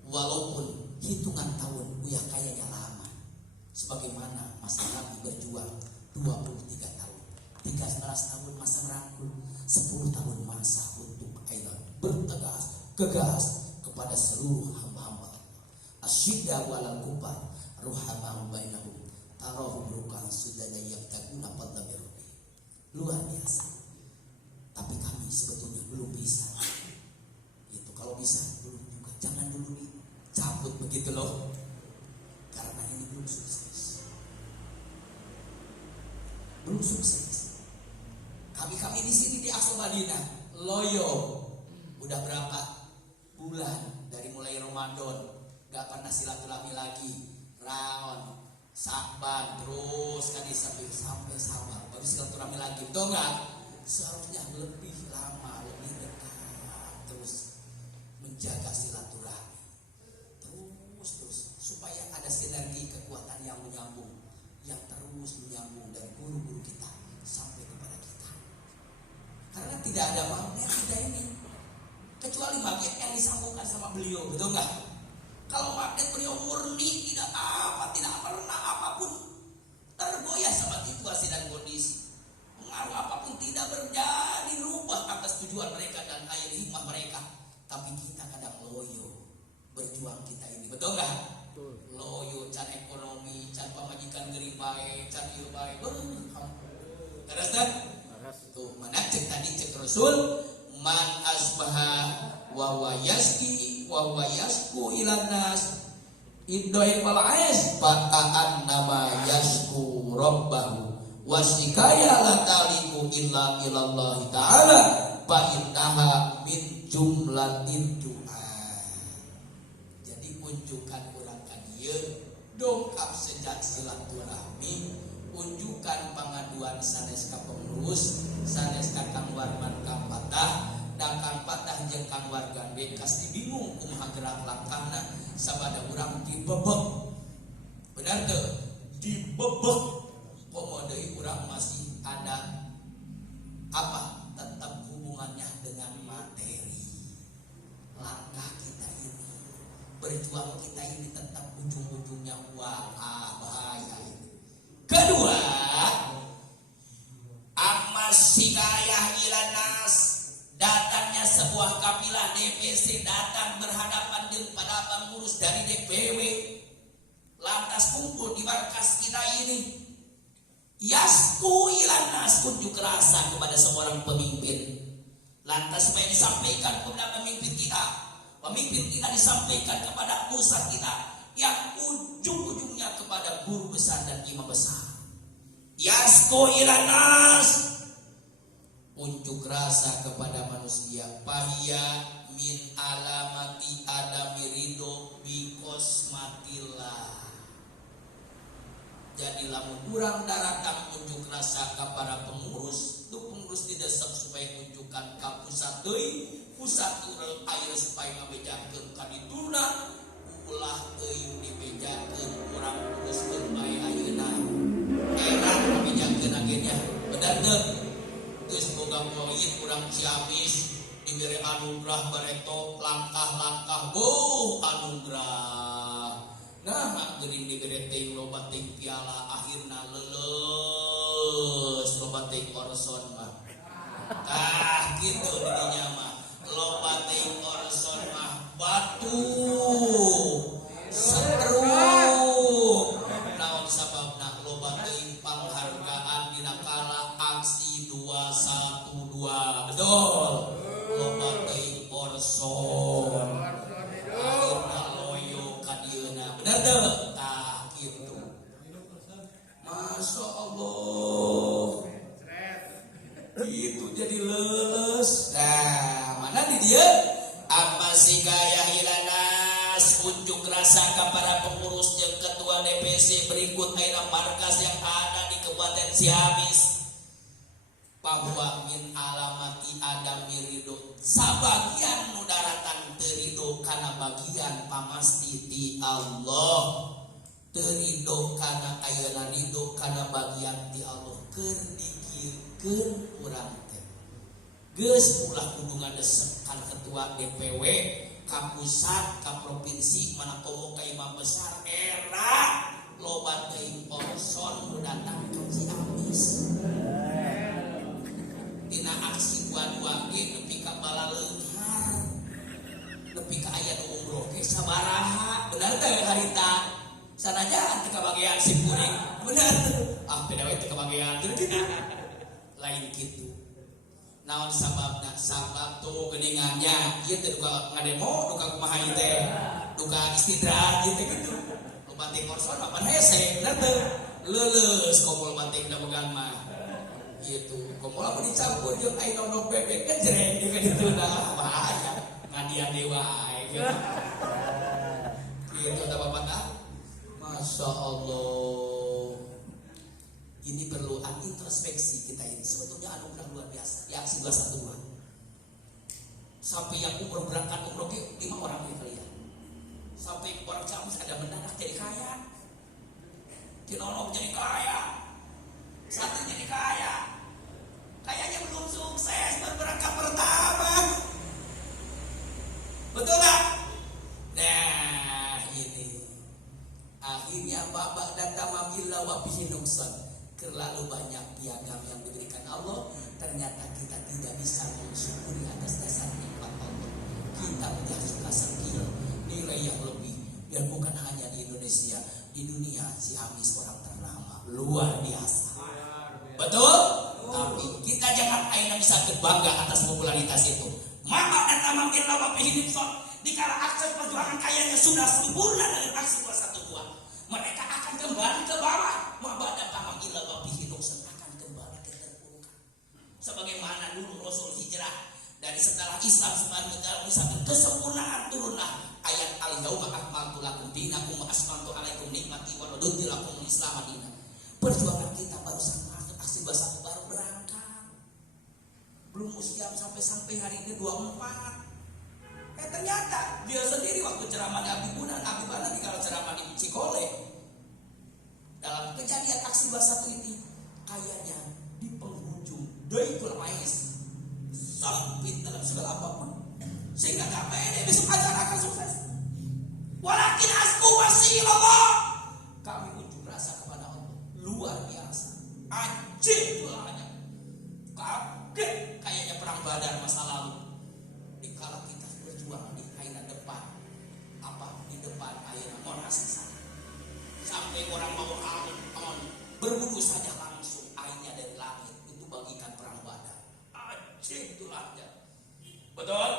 Walaupun hitungan tahun Buya kayaknya lama. Sebagaimana masa Nabi berjuang 23 tahun, 13 tahun masa merangkul, 10 tahun masa untuk aida bertegas, gegas kepada seluruh hamba-hamba. Asyidda walal kufar ruhamahum bainahum tarahum ruk'an sujada yabtaguna fadlan min rabbih. Luar biasa. Tapi kami sebetulnya belum bisa. Itu kalau bisa belum juga. Jangan dulu dicabut begitu loh. Karena ini belum sukses. Belum sukses. Kami di sini di Aqsa Madinah loyo. Udah berapa bulan dari mulai Ramadan gak pernah silaturahmi lagi. Raon, Sakban, terus kan sampai sama. Baru silaturahmi lagi. Betul gak? Seharusnya lebih lama, lebih dekat. Terus menjaga silaturahmi. Terus supaya ada sinergi kekuatan yang menyambung, yang terus menyambung dari guru-guru kita sampai kepada kita. Karena tidak ada magnet kita ini kecuali magnet yang disambungkan sama beliau, betul nggak? Kalau magnet beliau murni, tidak pernah apapun tergoyah sama situasi dan kondisi, pengaruh apapun tidak berjadi rubah atas tujuan mereka dan air hikmah mereka. Tapi kita kadang loyo berjuang kita ini, betul nggak? Loyo can ekonomi, can pamajikan geri bae, can ieu bae. Terus kan? Tuh mana cek tadi cek Rasul, man asbaha wa wayaski wa wayasku ilan nas idoi wal ais fata'an nama yasku rabbahu wasikaya la taliku illa ilallahi ta'ala fa innaha min jumlatin du'a. Jadi unjukkan orang kan ieu dongkap sejak silaturahmi, unjukkan pengaduan sanes ka pengurus, sanes ka Kang Warman Kang Patah, dan Kang Patah jeung Kang Warga bekas dibingung kumaha gerak langkahna sabada urang dibebek. Benar teu? Dibebek. Komo deui urang masih ada apa? Tetap hubungannya dengan materi. Langkah kita ini, berjuang kita ini tetap ujung-ujungnya bahaya ini. Kedua, ammasikayah ilanas, datangnya sebuah kafilah DPC datang berhadapan dengan pada pengurus dari DPW, lantas kumpul di markas kita ini. Yasku ilanas, unjuk rasa kepada seorang pemimpin. Lantas supaya disampaikan kepada pemimpin kita disampaikan kepada pusat kita yang ujung-ujungnya kepada guru besar dan imam besar. Yasku ilanas, unjuk rasa kepada manusia. Pahia min alamati adami ridho bi kosmatillah. Jadi lamun kurang daratang unjuk rasa kepada pengurus, itu pengurus didesak supaya unjukkan ke pusat deui, pusat urang air supaya ngabejakeun ka dituna, ulah teuing dibejakeun urang uruskeun bae ayeuna. Enak ngabejakeun agennya. Benar teu? Geus boga proyek urang Ciamis diberi anugerah bareto langkah-langkah anugerah. Nah, geuning diberi teuing loba teuing piala akhirna leuleus loba teuing orson mah. Tah kitu didinya mah. Loba teuing orson mah batu setruk. Naon sababna loba teuing panghargaan dina kala aksi 212. Betul. Loba teuing orson. Akhirna loyo ka dieuna. Bener teu? Tah kitu. Masya Allah. Itu jadi leles. Nah, mana di dia? Ammasikayah ilanas, unjuk rasa kepada pengurus yang ketua DPC berikut aina markas yang ada di Kabupaten Ciamis. bahwa min alamati adami ridho sabagian nudaratan terido kana bagian pamasti di Allah terido kana ayeuna ridho kana bagian di Allah keur dikirkeun urang teh geus ulah kudu ngadesek kan ketua DPW ka pusat ka provinsi mana komo ka imam besar era loba teuing person nu datang ka Ciamis dina aksi dua-dua ge nepi ka balaleunghar nepi ka aya nu umroh ge sabaraha bener teh harita sanajan teu kabagean sim kuring bener beda we teu kabagean lain kitu naon sababna sabab tuh geuningannya ieu teh duka ngademo duka kumaha ieu teh duka istidrat ieu teh kitu nu banting korson apa hese bener teh leuleus komol banting da megan mah gitu komol apa dicampur jeung ai nodok bebek kan jereng juga gitu nah bahaya ngadia dewa gitu gitu ada bapak tah Masya Allah ini perlu introspeksi kita ini sebetulnya anugerah luar biasa di aksi 212 sampai yang umroh berangkat umroh 5 orang ya kalian sampai orang Ciamis ada mendadak jadi kaya Kinolog jadi kaya satu jadi kaya kayaknya belum sukses baru berangkat pertama betul gak? Nah ini akhirnya babak dan tamamillah wa bihi nuksan terlalu banyak piagam yang diberikan Allah ternyata kita tidak bisa mensyukuri atas dasar nikmat Allah kita punya strategi nilai yang lebih dan bukan hanya di Indonesia di dunia Ciamis orang ternama luar biasa betul? Tapi kita jangan aina bisa berbangga atas popularitas itu maka dan tamamillah wa bihi nuksan dikala akses perjuangan kayaknya sudah sempurna dari aksi 212 mereka akan kembali ke bawah mabada tamam ila wabihi nuksan akan kembali ke terpuruk sebagaimana dulu Rasul hijrah dari setelah Islam sebagai satu kesempurnaan turunlah ayat al-yauma akmaltu lakum dinakum wa asmantu alaikum nikmati wa raditu lakum al-islam dinan perjuangan kita baru sampai aksi 21 baru berangkat belum usia sampai hari ini 24 ternyata dia sendiri waktu ceramah di Abibunan di kalau ceramah di Cikole dalam kejadian aksi 21 ini kayaknya di penghujung Daitul Maiz sempit dalam segala apapun sehingga KPD bisa akan sukses walakin asku masih Allah kami unjuk rasa kepada Allah luar biasa anjing tulahnya kaget kayaknya perang Badar masa lalu dikala kita berjuang di aina depan di depan aina monas sana sampai orang mau on berburu saja langsung airnya dari langit itu bagikan perang Badar anjing tulahnya betul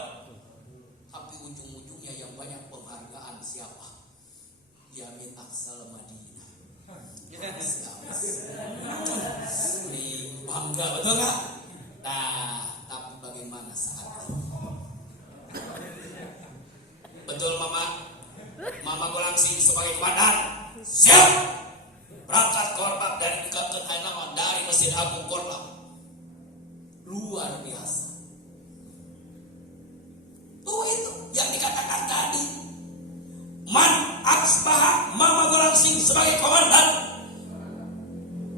tapi ujung-ujungnya yang banyak penghargaan siapa Yamin Aksal Madinah ini bangga betul gak? Nah tapi bagaimana saat ini betul Mama Golangsing sebagai komandan siap berangkat korban dari Kekenangan dari Masjid Agung Korban luar biasa tuh itu yang dikatakan tadi man asbaha Mama Golangsing sebagai komandan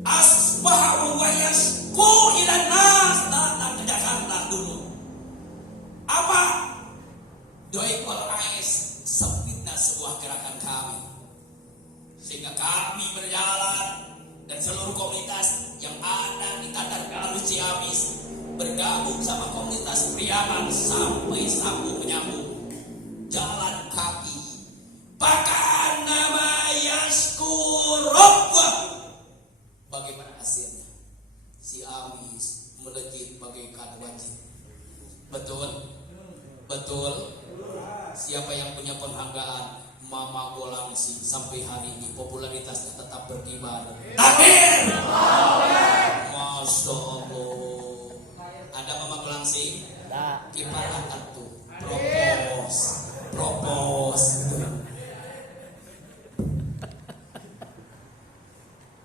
asbaha wa yasku ila nas datang ke Jakarta dulu apa doi kolais sempitnya sebuah gerakan kami sehingga kami berjalan dan seluruh komunitas yang ada di Tatar Galuh Ciamis bergabung sama komunitas Priaman sampai sambung menyambung jalan kaki bahkan nama Yaskurobwa bagaimana hasilnya Ciamis melejit bagaikan wajib betul siapa yang punya penghargaan Mama Golangsing sampai hari ini popularitasnya tetap berkibar takbir Masya Allah ada Mama Golangsing kiparan tuh propos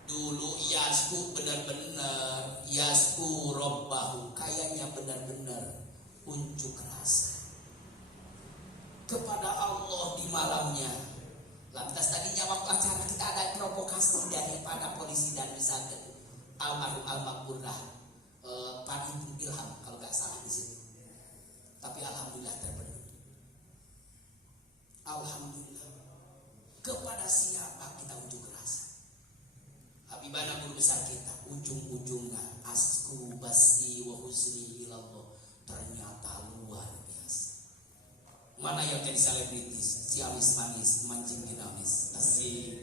dulu Yasku benar-benar Yasku Rabbahu, kayaknya benar-benar unjuk rasa kepada Allah di malamnya. Lantas tadinya waktu acara kita ada provokasi daripada polisi dan misalkan almarhum Al-Makmurah Pak Ilham kalau nggak salah di situ. Tapi alhamdulillah terpenuhi. Alhamdulillah. Kepada siapa kita unjuk rasa? Habibana guru besar kita, ujung-ujungnya asku basti wa husni ilallah, ternyata luar biasa. Mana yang jadi selebritis? Si amis manis, mancing dinamis. Asik.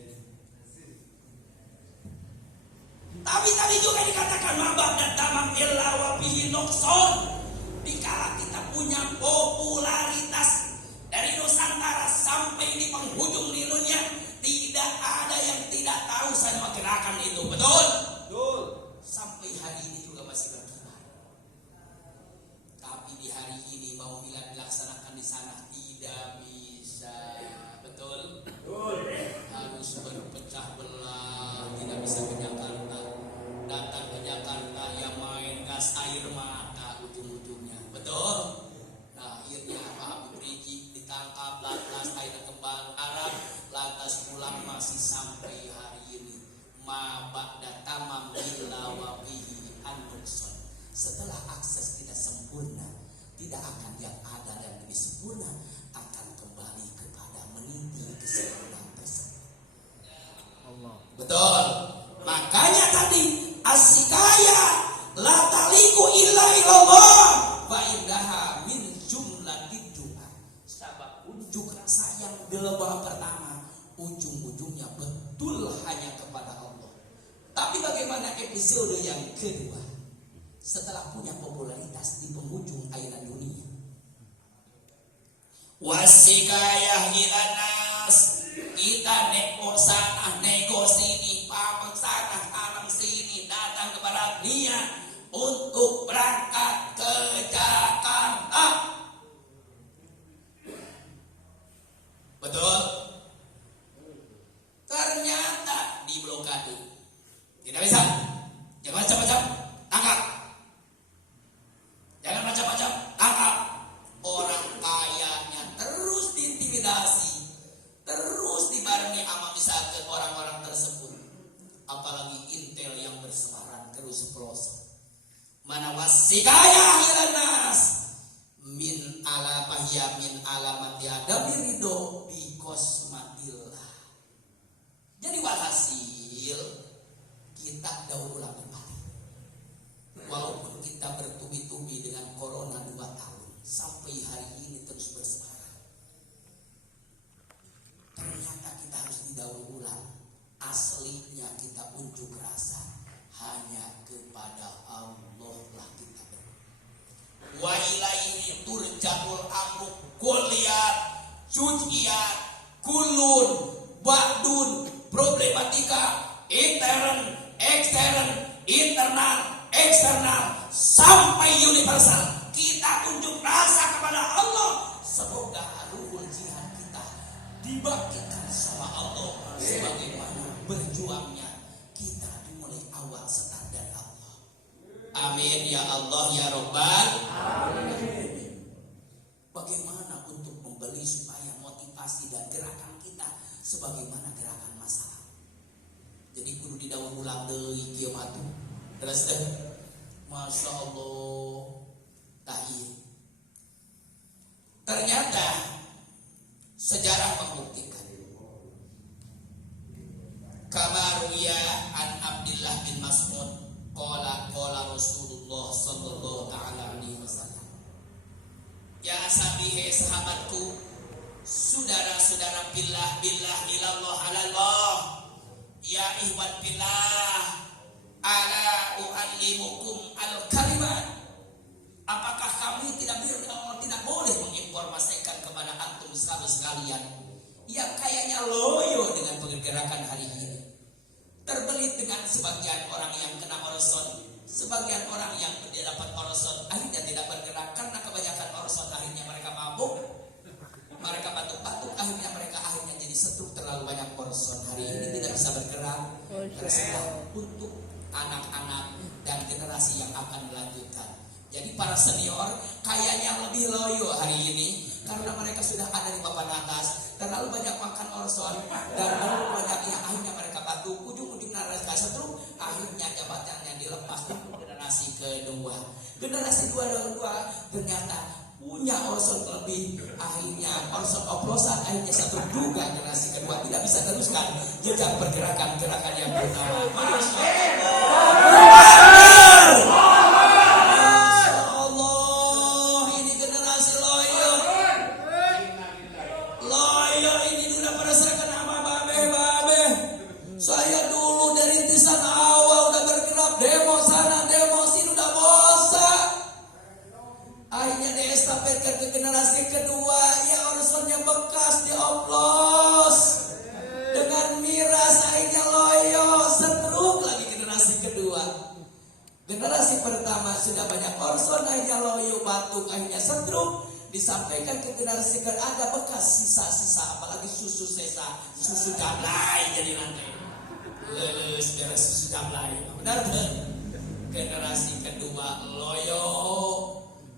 Tapi tadi juga dikatakan mabak dan tamam illa wa bihi nukson. Dikala kita punya popularitas dari Nusantara sampai di penghujung di dunia, tidak ada yang tidak tahu sama gerakan itu. Betul? Betul. Sampai hari ini juga masih berkibar. Tapi di hari ini mau dilaksanakan di sana tidak bisa. Betul? Betul. Harus berpecah belah, tidak bisa ke Jakarta. Datang ke Jakarta yang main gas air mata ujung-ujungnya. Betul? Nah, akhirnya Pak Habib Rizik ditangkap, lantas akhirnya kembang Arab, lantas pulang masih sampai hari ini. Ma ba'da tamam illa wa bihi an-nukson. Setelah akses tidak sempurna, tidak akan yang ada dan lebih sempurna, akan kembali kepada meniti kesempurnaan tersebut. Allah. Betul. Makanya tadi asikaya la taliku illa ilallah wa indaha min jumlatid du'a. Sebab unjuk rasa yang gelombang pertama ujung-ujungnya betul hanya kepada Allah. Tapi bagaimana episode yang kedua? Setelah punya popularitas di penghujung airan dunia, wasikayah ilanas, kita nego sana nego sini, pamang sana tanam sini, datang ke barat dunia untuk berangkat ke Jakarta. Betul? Ternyata di blokade. Tidak bisa. Jangan macam-macam, tangkap. Jangan macam-macam, tangkap. Orang kayanya terus diintimidasi, terus dibarengi sama misalkan orang-orang tersebut. Apalagi intel yang bersebaran terus pelosok. Mana wasikaya ilanas min ala bahya min alamati adabi ridho bi kosmatillah. Jadi walhasil kita daur ulang kembali. Walaupun kita bertubi-tubi dengan corona 2 tahun, sampai hari ini terus bersebaran. Ternyata kita harus didaur ulang. Aslinya kita unjuk rasa hanya kepada Allah lah kita berdoa. Wa ilaihi turja'ul amru kulliyat juz'iyat kullun ba'dun problematika intern internal eksternal sampai universal. Kita unjuk rasa kepada Allah. Semoga ruhul jihad kita dibangkitkan sama Allah, sebagaimana berjuangnya kita dimulai awal start dari Allah. Amin ya Allah ya Rabbal alamin. Bagaimana untuk membeli supaya motivasi dan gerakan kita sebagaimana gerakan masalah. Jadi kudu didaur ulang deui kieu mah tuh. Terus deh, Masya Allah, tahiyat. Ternyata sejarah membuktikan. Kamaruya an Abdullah bin Mas'ud qala Rasulullah sallallahu ta'ala alaihi wasallam. Ya ashabihi sahabatku, saudara-saudara billah ilallah halallah. Ya ihwan billah, ala u'allimukum al-kalimat. Apakah kami tidak boleh menginformasikan kepada antum sahabat sekalian yang kayaknya loyo dengan pergerakan hari ini, terbelit dengan sebagian orang yang kena orson, sebagian orang yang tidak dapat orson akhirnya tidak bergerak karena kebanyakan orson akhirnya mereka mabuk, mereka batuk-batuk, akhirnya mereka jadi stroke terlalu banyak orson, hari ini tidak bisa bergerak. Terserah untuk anak-anak dan generasi yang akan melanjutkan. Jadi para senior kayaknya lebih loyo hari ini karena mereka sudah ada di papan atas. Terlalu banyak makan orson dan terlalu banyak yang akhirnya mereka bantu ujung-ujung narasi setruk, akhirnya jabatannya dilepas untuk generasi kedua. Generasi dua ternyata punya orson lebih, akhirnya orson oplosan, akhirnya satu juga generasi kedua tidak bisa teruskan jejak pergerakan-gerakan yang bernama Masya Allah, ini generasi loyo, ini udah merasakan nama babe. Saya dulu dari tisan awal udah bergerak demo sana demo sini udah bosan. Akhirnya diestafetkan ke generasi kedua, ya orsonnya bekas dioplos dengan miras, akhirnya loyo, setruk lagi generasi kedua. Generasi pertama sudah banyak orson, akhirnya loyo, batuk, akhirnya setruk. Disampaikan ke generasi kedua, ada bekas sisa-sisa, apalagi susu sesa, susu damlai jadi nanti. Beres susu damlai, benar-benar. Generasi kedua loyo.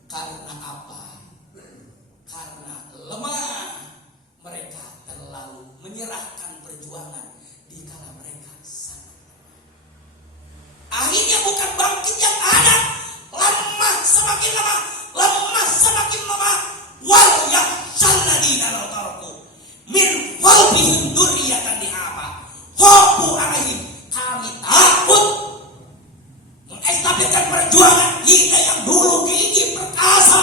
Karena apa? Karena lemah. Mereka terlalu menyerahkan perjuangan di kala mereka sangat lemah. Akhirnya bukan bangkit yang ada, lemah semakin lemah, lemah semakin lemah. Wal yahshalladina la tarku min qalbihim dzurriyyatan di'afa khafu alaihim. Kami takut mengestafetkan perjuangan kita yang dulu gigih perkasa,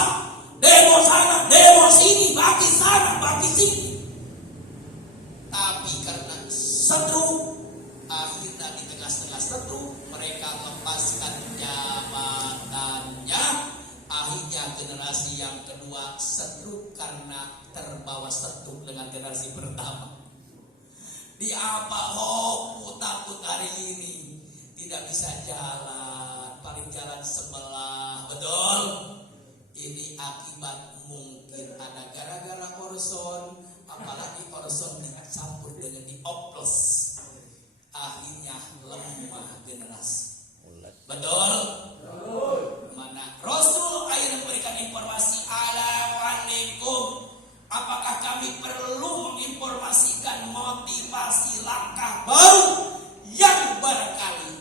demo sana, demo sini, bagi sana, bagi sini. Tapi karena setruk, akhirnya di tengah-tengah setruk mereka lepaskan jabatannya. Akhirnya generasi yang kedua setruk karena terbawa setruk dengan generasi pertama. Di apa takut hari ini tidak bisa jalan, paling jalan sebelah, betul? Ini akibat mungkin ada gara-gara orson, apalagi orson dicampur dengan dioplos, akhirnya lemah generasi. Betul? Mana Rasul akhirnya memberikan informasi alaikum. Apakah kami perlu menginformasikan motivasi langkah baru yang barangkali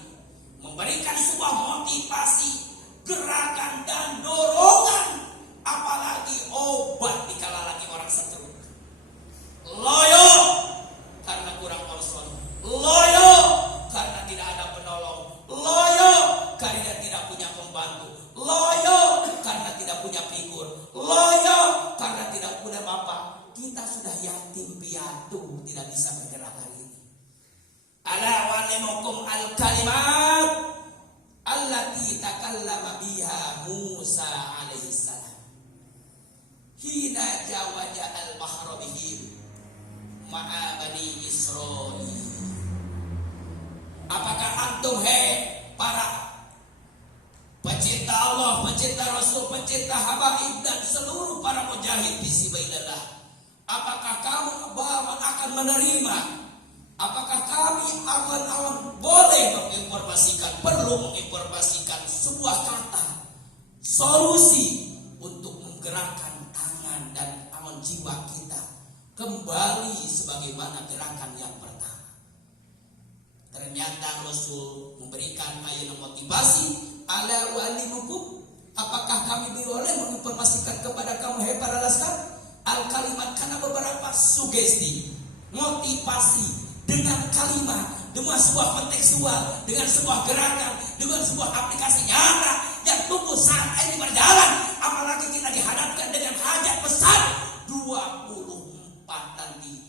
memberikan sebuah motivasi, gerakan dan dorongan, apalagi obat di kala lagi orang setruk. Loyo karena kurang orson, loyo karena tidak ada penolong, loyo karena tidak punya pembantu, loyo karena tidak punya figur, loyo karena tidak punya bapak. Kita sudah yatim piatu, tidak bisa bergerak hari ini. Ala walimukum al-kalimat allati takallama biha Musa alaihi salam hina jawaja al-bahra bihim ma'a bani Israil. Apakah antum para pecinta Allah, pecinta Rasul, pecinta habaib dan seluruh para mujahid fisabilillah, apakah kamu akan menerima? Apakah kami awan-awan boleh menginformasikan, perlu menginformasikan sebuah kata solusi untuk menggerakkan tangan dan awan jiwa kita kembali sebagaimana gerakan yang pertama? Ternyata Rasul memberikan ayat motivasi, ala walimukum, apakah kami boleh menginformasikan kepada kamu para laskar al-kalimat, karena beberapa sugesti, motivasi dengan kalimat, dengan sebuah kontekstual, dengan sebuah gerakan, dengan sebuah aplikasi nyata yang tumbuh saat ini berjalan. Apalagi kita dihadapkan dengan hajat besar 24 nanti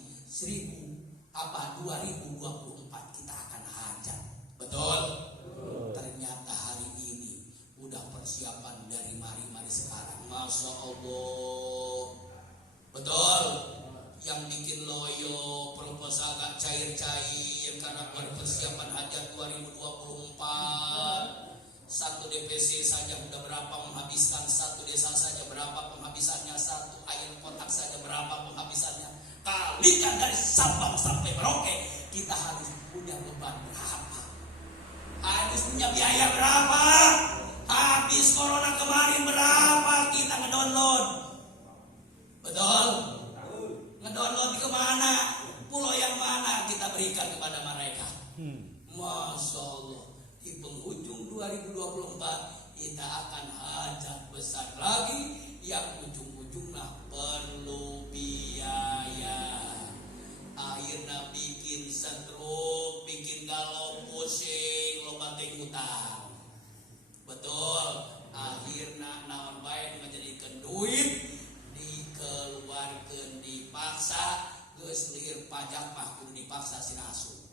2024 kita akan hajat. Betul? Ternyata hari ini udah persiapan dari mari-mari sekarang. Masya Allah. Betul? Yang bikin loyo proposal agak cair-cair karena persiapan hajat 2024. Satu DPC saja udah berapa menghabiskan, satu desa saja berapa penghabisannya, satu air kotak saja berapa penghabisannya. Kalikan dari Sabang sampai Merauke, kita harus punya beban berapa? Habis punya biaya berapa? Habis corona kemarin berapa kita ngedownload? Betul? Ngedownload di kemana? Pulau yang mana kita berikan kepada mereka? Masya Allah, di penghujung 2024 kita akan hajat besar lagi yang ujung-ujungnya perlu biaya. Akhirnya bikin stroke, bikin galau, pusing, loba teh utang. Betul. Akhirnya naon bae menjadikan duit dikeluarkan dipaksa, geus lieur pajak mah kudu dipaksa sinasuk.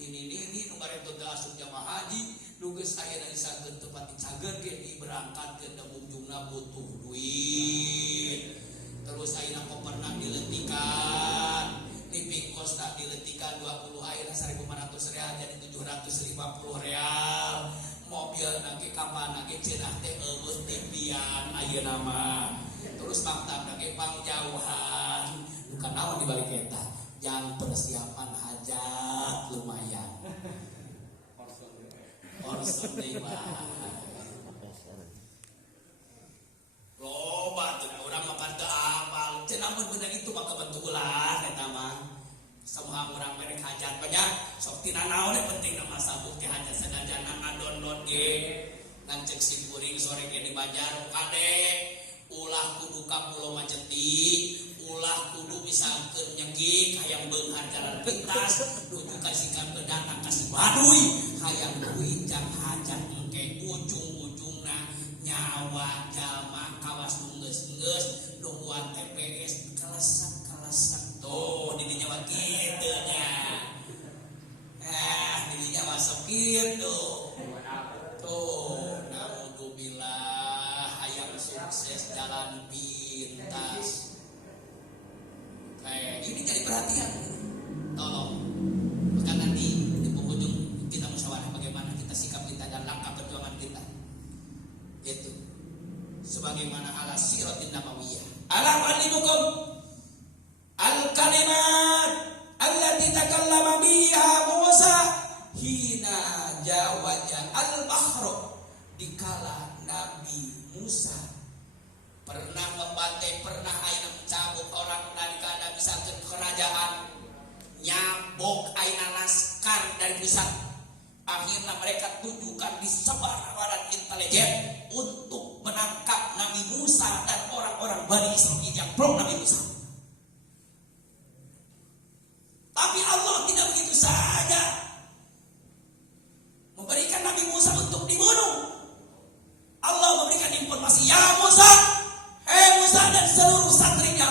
Ini nomor itu asup jamaah haji, nu geus aya disakeun tempat dicager ge diberangkatkeun da ujungna butuh duit. Terus ayeuna koperna diletikan, living cost diletikan 20 ayeuna 1.500 real jadi 750 real. Mobil nage kapan nage cenah teh eueuh tepian ayeuna mah. Terus maktab nage pangjauhan. Bukan naon di balik eta, yang persiapan hajat lumayan. Orson dewa. Loba teh urang makan teu apal. Cenah mun bener itu mah kebetulan eta mah. Samuha urang merek hajat banyak, sok tina naon penting na masa bukti hajat sadajana ngadownload ge. Ngancek si kuring sore ge di Banjar kade. Ulah kudu ka Pulau Majeti, ulah kudu misalkeun nyegik hayang beunghar jalan pintas, dudu kasihkan pendatang ka si Baduy, hayang duit jang hajat engke ujung-ujungna nyawa jalma kawas nu geus-geus nuhuan TPS kalesak-kalesak tuh di nyawa kitu nya. Di nyawa sok kitu. Tuh, naudzubillah hayang sukses jalan pintas. Ini jadi perhatian. Tolong. Maka nanti di penghujung kita musyawarah bagaimana kita sikap kita dan langkah perjuangan kita. Itu. Sebagaimana ala siratin nabawiyah. Ala alimukum al-kalimat allati takallama biha Musa hina jawaja al-bahru dikala Nabi Musa pernah membantai, pernah aina mencabut orang dari kada bisa ke kerajaan, nyabok aina laskar dari pusat. Akhirnya mereka tujukan di sebaran intelijen untuk menangkap Nabi Musa dan orang-orang Bani Israil yang pro Nabi Musa. Tapi Allah tidak begitu saja memberikan Nabi Musa untuk dibunuh. Allah memberikan informasi, ya Musa, Musa dan seluruh santrinya,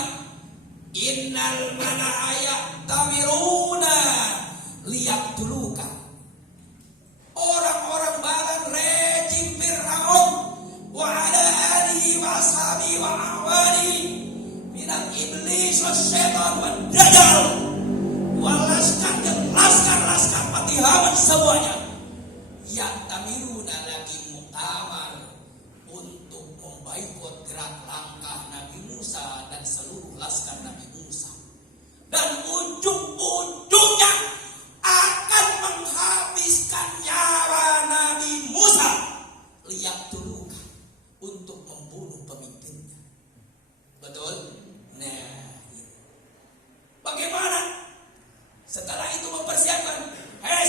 innal malaaya tamiruna liyaqtuluka. Orang-orang badan rejim Fir'aun wa ala alihi wa ashabihi wa awani minal iblis wa syaitan wa dajjal wa laskar patihaman semuanya yang tamiruna lagi muktamar untuk memboikot gerak langkah Nabi Musa dan seluruh laskar Nabi Musa, dan ujung-ujungnya akan menghabiskan nyawa Nabi Musa liyaqtuluka, untuk membunuh pemimpinnya. Betul? Nah, bagaimana? Setelah itu mempersiapkan,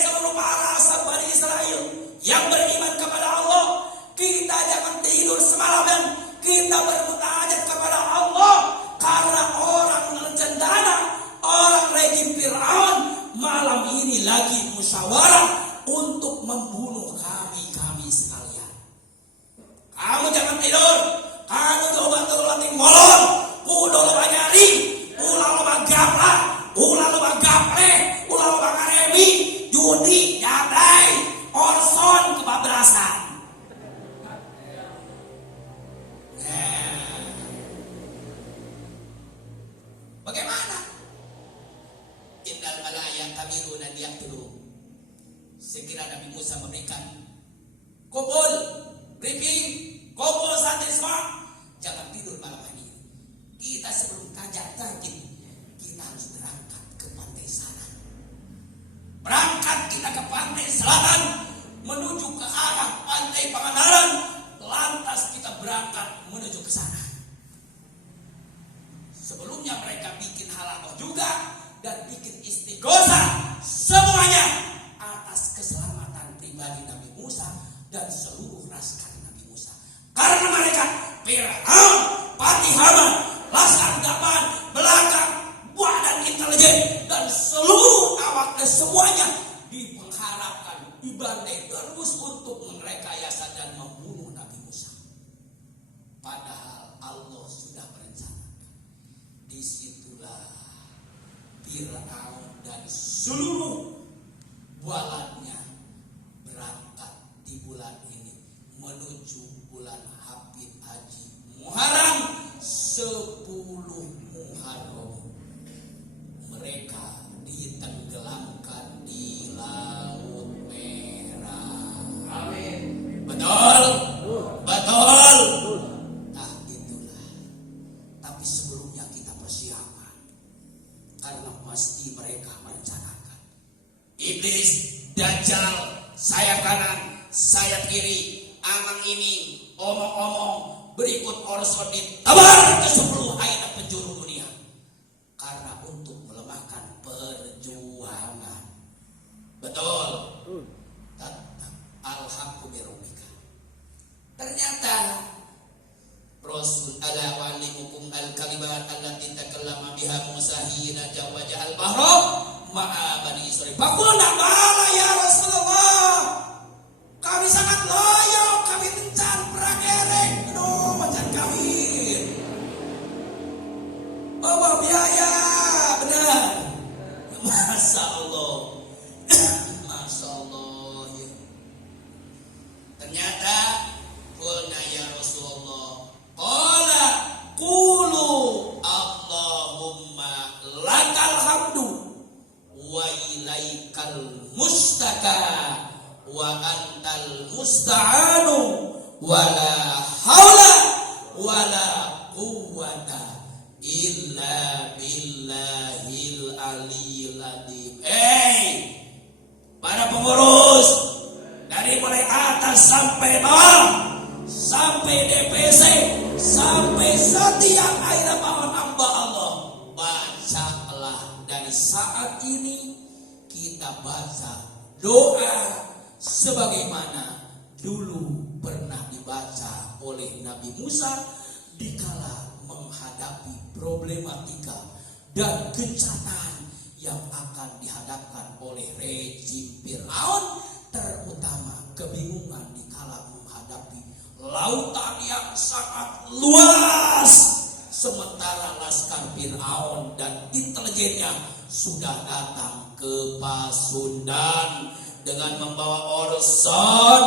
seluruh para asal Bani Israel yang beriman kepada Allah, kita jangan tidur semalaman, kita bermunajat kepada Allah, karena orang rencana, orang rejim Fir'aun malam ini lagi musyawarah untuk membunuh kami sekalian. Kamu jangan tidur, kamu coba terlatih molor, udah loba nyari, ulah loba gaplah, ulah loba gaple, ulah loba ngaremi, judi, jadai, orson, kebabrasan. Bagaimana? Innal malaaya tamiruna liyaqtulu. Sekira Nabi Musa memberikan kumpul, briefing, kumpul santri semua, jangan tidur malam hari. Kita sebelum kajar terbit, kita harus berangkat ke pantai selatan. Berangkat kita ke pantai selatan, dan seluruh laskar Nabi Musa. Karena mereka Fir'aun, Patih Haman, laskar depan, belakang, buah dan intelijen dan seluruh awak dan semuanya diharapkan dibantai terus untuk merekayasa dan membunuh Nabi Musa. Padahal Allah sudah merencanakan. Disitulah Fir'aun dan seluruh bualannya berangkat di bulan ini menuju bulan Habib Haji Muharram 10 Muharram. Mereka ditenggelamkan di Laut Merah. Amin. Betul? Betul. Nah itulah. Tapi sebelumnya kita persiapan. Karena pasti mereka merencanakan. Iblis, Dajjal, sayap kanan, sayap kiri, amang ini, omong-omong, berikut orson ditebar ke 10 air penjuru dunia. Karena untuk melemahkan perjuangan. Betul. Tetap alhamdulillah. Ternyata Rasul ala walimukum al-kalimat allati takallama biha Musa hina jawaja al-bahra ma'a bani Israil. Faqulna bala ya Rasulullah. Kami sangat loyo, kami mencan prakerek, macan kami. Bawa biaya, benar. Masya Allah. Masya Allah ya. Ternyata qulna ya Rasulullah qala qulu Allahumma lakal hamdu wa ilaikal mustaka wa antal musta'anu wa la haula wa la quwwata illa billahil aliyyil azim. Para pengurus dari mulai atas sampai bawah, sampai DPC, sampai setiap akhirnya mohon hamba Allah, bacalah dari saat ini kita baca doa sebagaimana dulu pernah dibaca oleh Nabi Musa dikala menghadapi problematika dan kencatan yang akan dihadapkan oleh rejim Fir'aun, terutama kebingungan dikala menghadapi lautan yang sangat luas, sementara laskar Fir'aun dan intelijennya sudah datang ke Pasundan dengan membawa orson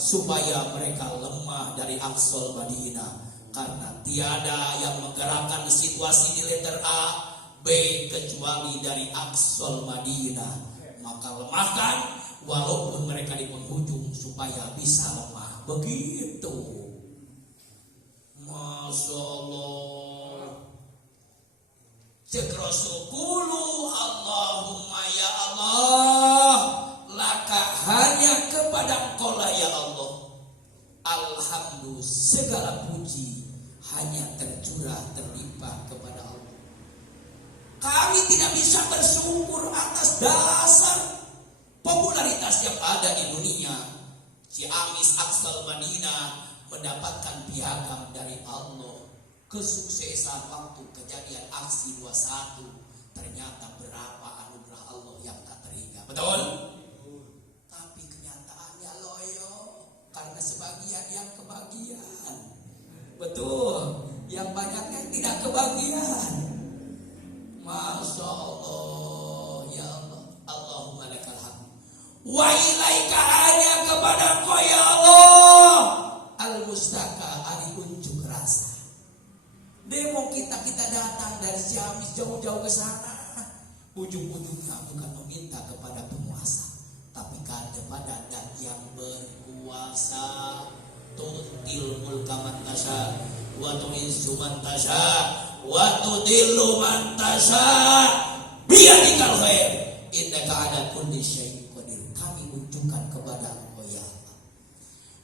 supaya mereka lemah dari Aqsal Madinah. Karena tiada yang menggerakkan situasi di letter A, B kecuali dari Aqsal Madinah. Maka lemahkan walaupun mereka di penghujung supaya bisa lemah. Begitu. Masya Allah. Cek Rasulullah, Allahumma ya Allah, laka hanya kepada Engkau lah ya Allah. Alhamdulillah, segala puji hanya tercurah terlimpah kepada Allah. Kami tidak bisa bersyukur atas dasar popularitas yang ada di dunia. Ciamis Aqsal Madinah mendapatkan piagam dari Allah. Kesuksesan waktu kejadian aksi 21 ternyata berapa anugerah Allah yang tak terhingga. Betul? Tapi kenyataannya loyo, karena sebagian yang kebagian. Betul. Yang banyaknya tidak kebagian. Masya Allah, ya Allah. Allahumma lakal hamd. Wa ilaika hanya kepada Engkau ya Allah. Al-mustaka ari unjuk rasa. Demo kita datang dari Ciamis jauh-jauh ke sana. Ujung-ujungnya bukan meminta kepada penguasa, tapi kepada dat yang berkuasa. Tutil mulka man tasya wa tu'izzu man tasya wa tudillu man tasya biyadikal khair innaka ala kulli syai'in qadir. Kami unjukkan kepada Engkau ya Allah.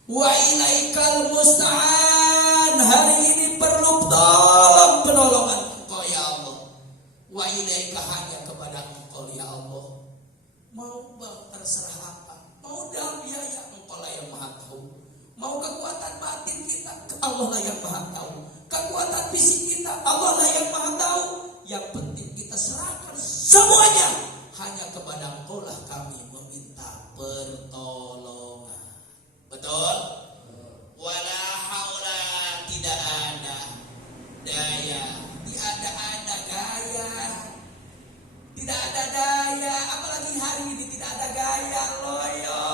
Wa ilaikal musta'an. Hari ini perlu tolong penolongan Engkau ya Allah. Wa ilaika hanya kepada Engkau ya Allah. Mau terserah apa, Modal biaya Engkau lah yang Maha tahu. Mau kekuatan batin kita, Allah lah yang Maha tahu. Kekuatan fisik kita, Allah lah yang Maha tahu. Yang penting kita serahkan semuanya hanya kepada Engkau lah kami meminta pertolongan. Betul? Wala haula, tidak ada daya, tidak ada gaya, tidak ada daya, apalagi hari ini tidak ada gaya loyo.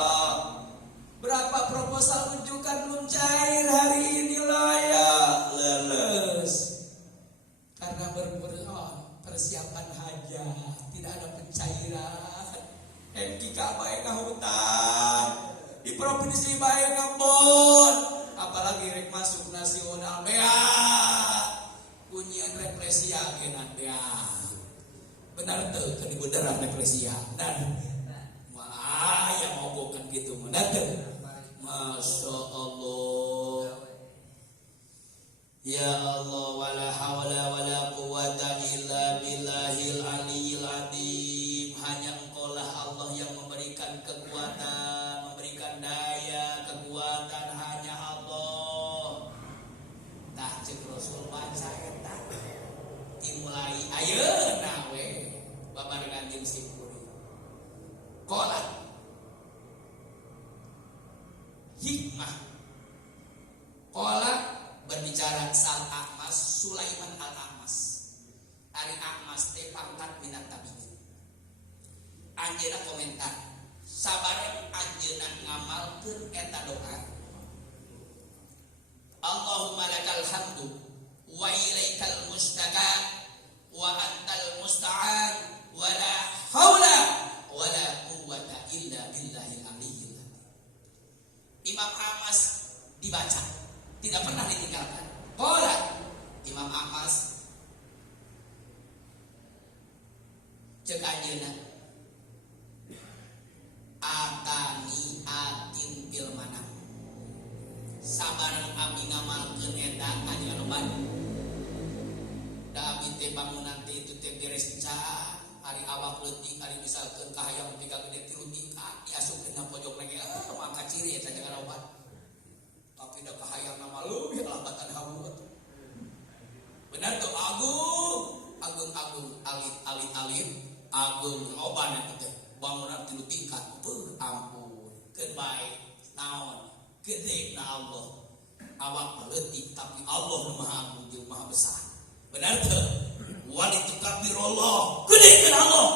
Berapa proposal unjukan belum cair hari ini loyo, leles karena persiapan hajat, tidak ada pencairan. MKK baik hutan di provinsi baik ngembon, apalagi rek masuk nasional bea kunyian represi agenan bea. Benar tuh kan ibu darah represi dan wah yang ngobokan gitu benar tuh. Masya Allah. Ya Allah, wala hawla wala quwata illa billahil aliyil azim. Hanya Engkau lah Allah yang memberikan kekuatan, memberikan daya, kekuatan hanya Allah. Tah cek Rasul baca eta dimulai ayeuna we babarengan jeung sipuri. Qala hikmah. Qala berbicara Sal Ahmas, Sulaiman Al Ahmas. Ari Ahmas teh pangkat minat tabiin. Anjeuna komentar, sabareng anjeuna ngamalkeun eta doa. Allahumma lakal hamdu wa ilaikal mustaka wa antal musta'an wa la haula wa la quwwata illa billahil aliyyil azim. Imam Ahmas dibaca, tidak pernah ditinggalkan. Qala Imam Ahmas cek anjeuna atani atin bil manam. Sabareng abdi ngamalkeun eta anu loban. Da abdi teh bangunan teh itu teh beres can, ari awak leutik, ari misalkeun kahayang tiga gede tilu tingkat diasupkeun ka pojok lagi, mangka ciri eta jangan obat. Tapi da kahayang nama leuwih alabatan hawu. Benar tuh agung alit agung oban eta teh bangunan tilu tingkat. Ampun, keun bae naon gede na Allah. Awak meletik tapi Allah Maha Agung jeung Maha Besar. Benar tuh? Walitukabirullah, gedekeun Allah.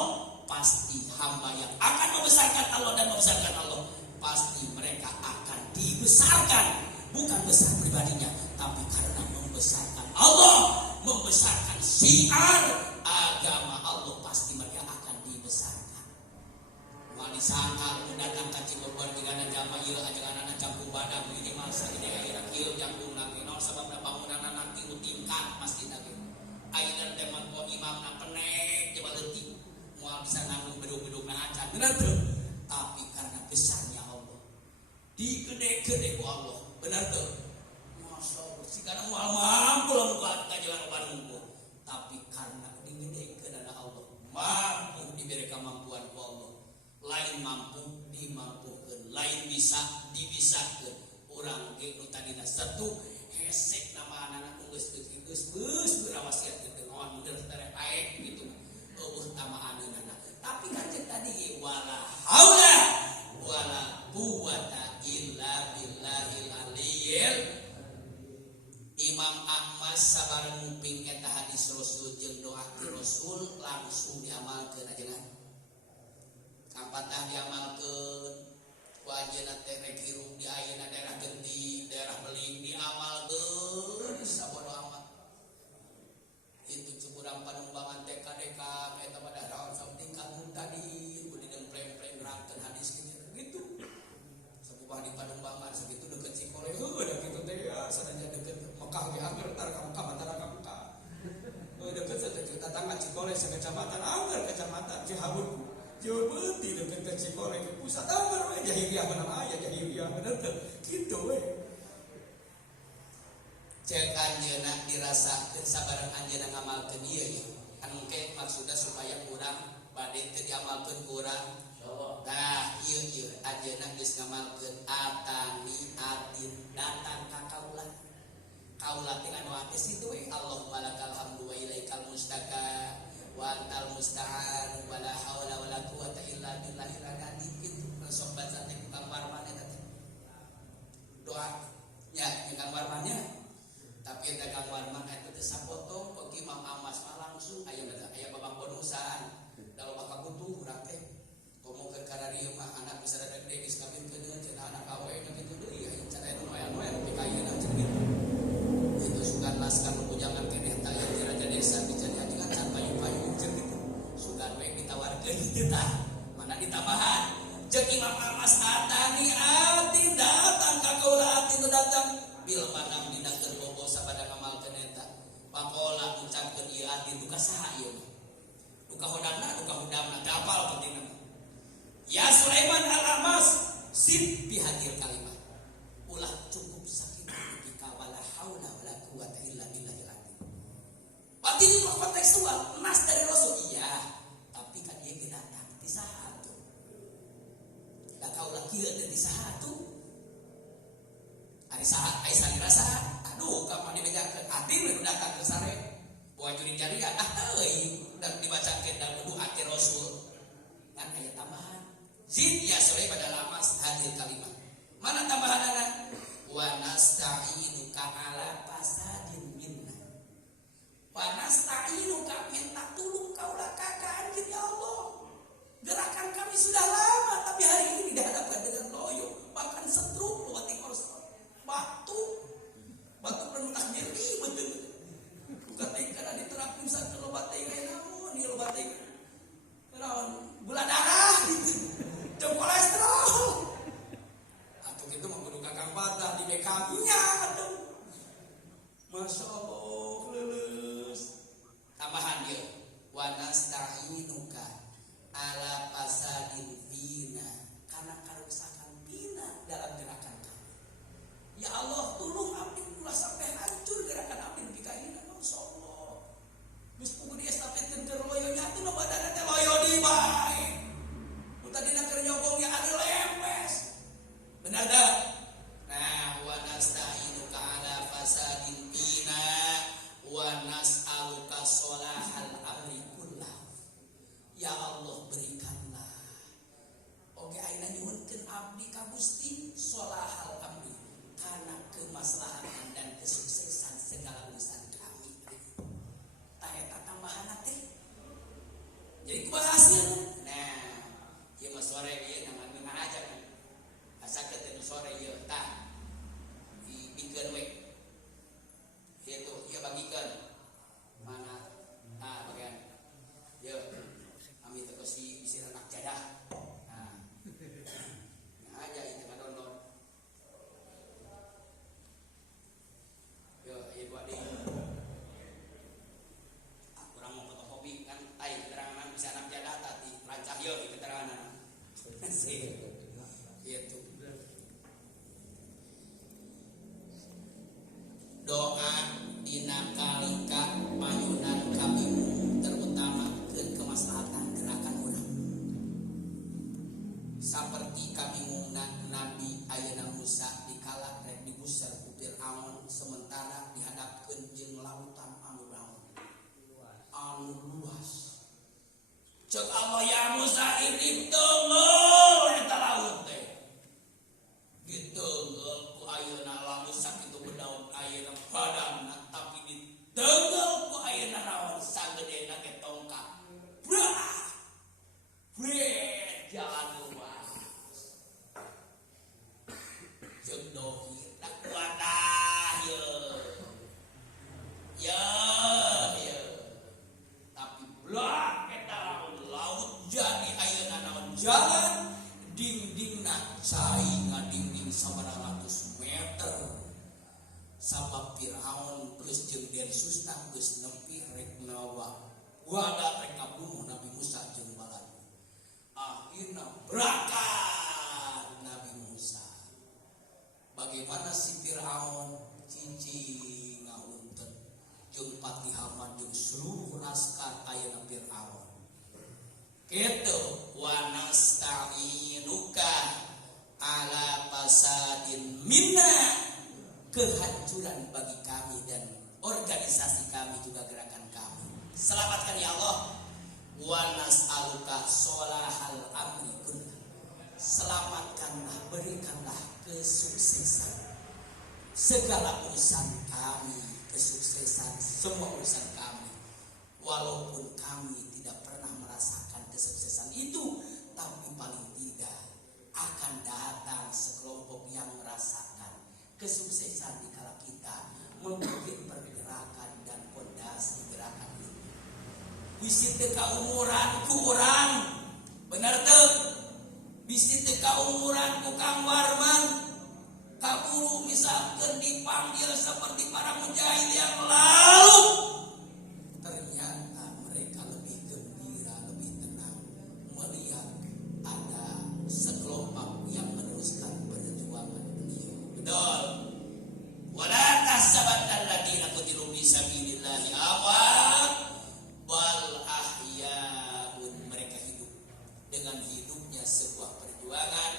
Pasti hamba yang akan membesarkan Allah dan membesarkan Allah, pasti mereka akan dibesarkan. Bukan besar pribadinya, tapi karena membesarkan Allah, membesarkan syiar agama Allah, pasti mereka akan dibesarkan. Wali sangka mendatang ka Cibubur digana jama ieu ajangan campur badak minimal sagede aya kieu jangkung lagi naon sababna bangunanna tilu tingkat masjid lagi. Ayeuna teh mah imamna penek coba leutik moal bisa nanggung bedug-bedugna acan. Bener tuh? Tapi karena besarnya Allah, digede-gede ku Allah. Benar tuh? Masya Allah, sikana moal mampu lamun ka jalan oban mungku. Tapi karena digede-gede Allah, mampu diberi kemampuan ku Allah. Lain mampu dimampukeun, lain bisa dibisakeun. Urang ge nu tadina satu hesek nama anak geus berawasiat teu ngoan bener teh aek gitu. Eueuh tamahaneunana. Tapi kan cek tadi wala haula wala quwwata illa billahil aliyyil. Imam Ahmad sabareng nguping eta hadis Rasul jeung doa ti Rasul langsung diamalkeun ajeuna. Kapatah diamalkeun. Wajana teh rek hirup di ayeuna daerah Genting, daerah Beling diamalkeun sabodo amat. Itu Cikurang Panumbangan TKDK eta pada daerah tingkat tadi kudu dempleng-pleng nerangkeun hadis gitu. Sabubah di Panumbangan sakitu deukeut Cikole da kitu teh ya sadaya deukeut Mekah ge angger tar ka Mekah mantara ka Mekah. Deukeut sakitu tetangga Cikole sakecamatan angger kecamatan Cihabur. Jauh beti dekat ke Cikole ke pusat anggar we jahiliyah bener aya jahiliyah bener teh kitu we. Cek anjeuna dirasakeun sabareng anjeuna ngamalkeun ieu nya. Anu ke maksudna supaya urang bade teu diamalkeun ku urang. Nah, ieu anjeuna geus ngamalkeun atani atin datang ka kaula. Kaula teh anu ates itu we Allahumma lakal hamdu wa ilaikal mustaka wa antal musta'an wa la haula wa la quwata illa billahil aliyyil itu sobat teh Kang Warman eta teh. Doa nya Kang Warmannya. Tapi eta Kang Warman eta teh sapotong ke Imam Amas mah langsung aya babang bonusaan. Da loba kabutuh urang teh komo ke kararieu mah anak bisa da gede geus kawinkeun cenah anak awe kitu deui aya cara anu moyang-moyang teh kayeuna cenah kitu. Itu sugan laskar jangan keneh tah di raja desa dijadi ajengan can payu-payu cenah kitu. Sugan we ditawarkeun kitu tah. Mana ditambahan jeung Imam Amas atani atin datang ka kaula atin datang bil manam dina keur bobo sabada ngamalkeun eta. Pakola ucapkeun ieu atin duka saha ieu? Duka hodana, duka hudamna, teu apal pentingna. Ya Sulaiman al-Amas sip bihadir kalimat. Ulah cukup sakit bika wala haula wala quwata illa billahil azim. Berarti ini kontekstual, nas dari Rasul iya, tapi kan ieu ge datang ti saha atuh? Da kaula kieu teh ti saha atuh? Ari saha ai salira saha? Aduh, ka mah dibejakeun ati we datang ke sare. Buah juri jariah euy, dan dibacakeun dalam doa ti Rasul. Kan aya tambahan. Zid ya Sulaiman al-Amas hadir kalimat. Mana tambahanana? Wa nasta'inuka ala fasadin minna. Wa nasta'inuka minta tulung kaulah ka anjeun ya Allah. Gerakan kami sudah lama tapi hari ini dihadapkan dengan loyo, bahkan setruk lewati korsor. Batu penutak nyeri betul. Bukan karena diterapkan saat loba teh namun ieu loba teh. Naon gula darah gitu. Jeung kolesterol. Atuh kitu mah kudu kakang patah di BKM-nya atuh. Masyaallah leuleus. Tambahan ieu wa nasta'inuka ala fasadin fina kana karusakan fina dalam gerakan kami. Ya Allah tolong abdi ulah sampai hancur gerakan abdi bika ini masyaallah. Geus kudu diestafetkeun ke loyo nya teh loba dana teh loyo di bae. Tadina keur nyogongnya ada lempes. Benar dah? Nah, wa nasta'inuka ala fasadin bina wa nas'aluka sholahal amri kullah. Ya Allah berikanlah. Oke ayeuna nyuhunkeun abdi ka Gusti sholahal amri kana kemaslahatan dan kesuksesan segala urusan kami. Tah eta tambahanna teh. Jadi kumaha hasilna? Nah, ieu mah sore ieu nang aja kan. Asakeun teh sore ieu tah. Dibikeun we. Ieu tuh, ieu bagikeun. Mana? Nah, bagian. Ieu. Kami teh si bisi anak jadah. Nah. Nah aja ieu mah download. Yo, ieu buat di. Kurang mau fotokopi kan ai keterangan bisa anak jadah tadi rancah ieu keterangan. Itu doa dina kalika payunan kami terutama ke kemaslahatan gerakan urang seperti kami mungna Nabi ayeuna Musa dikala rek digusar ku Firaun sementara dihadapkeun jeung lautan anu luas. Cek Allah ya Musa ini tunggu eta laut teh. Gitu ku ayeuna lamun sakitu bedaun ayeuna badanna tapi ditenggel ku ayeuna naon sagedena ge tongkat. Brah. Breh jalan luas. Jeung dohir tak wadah ye. Ya. Tapi blak jadi ayeuna naon jalan dindingna cai ngadingding 900 meter. Sabab Firaun geus jeung Densusna geus nempi rek nawa. Wada rek kabunuh Nabi Musa jeung balad. Akhirna berangkat Nabi Musa. Bagaimana si Firaun cici ngaunten jeung Patihaman jeung seluruh laskar ayeuna Firaun. Itu wa nasta'inuka kehancuran bagi kami dan organisasi kami juga gerakan kami. Selamatkan ya Allah. Wa nas'aluka sholahal amri kullah. Selamatkanlah, berikanlah kesuksesan segala urusan kami, kesuksesan semua urusan kami. Walaupun kami tidak pernah merasakan kesuksesan itu, tapi paling tidak akan datang sekelompok yang merasakan kesuksesan di kala kita membuat pergerakan dan fondasi gerakan ini. Bisi teka umuran ku urang, benar tuh. Bisi teka umuran ku Kang Warman, kaburu misalkan dipanggil seperti para mujahid yang lalu. Ternyata mereka lebih gembira, lebih tenang melihat ada sekelompok yang meneruskan perjuangan beliau. Betul. Wala tahsabanna alladziina qutilu fi sabilillahi amwat bal ahyaun. Mereka hidup dengan hidupnya sebuah perjuangan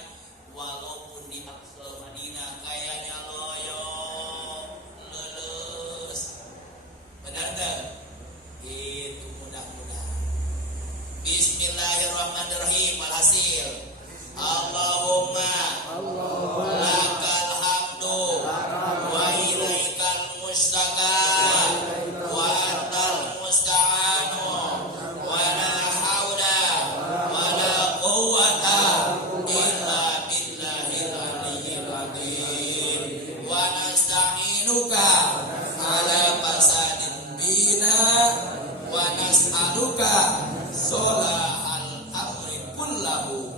walaupun di Aqsal Madinah kayaknya loyo lulus. Benar tak? Itu mudah-mudahan. Bismillahirrahmanirrahim. Alhasil Allahumma lakal hamdu wa ilaikal mustaka wa antal musta'anu wa la hawla wa la quwwata illa billahil aliyyil azim wa nasta'inuka ala fasadin bina wa nas'aluka sholahal amri kullahu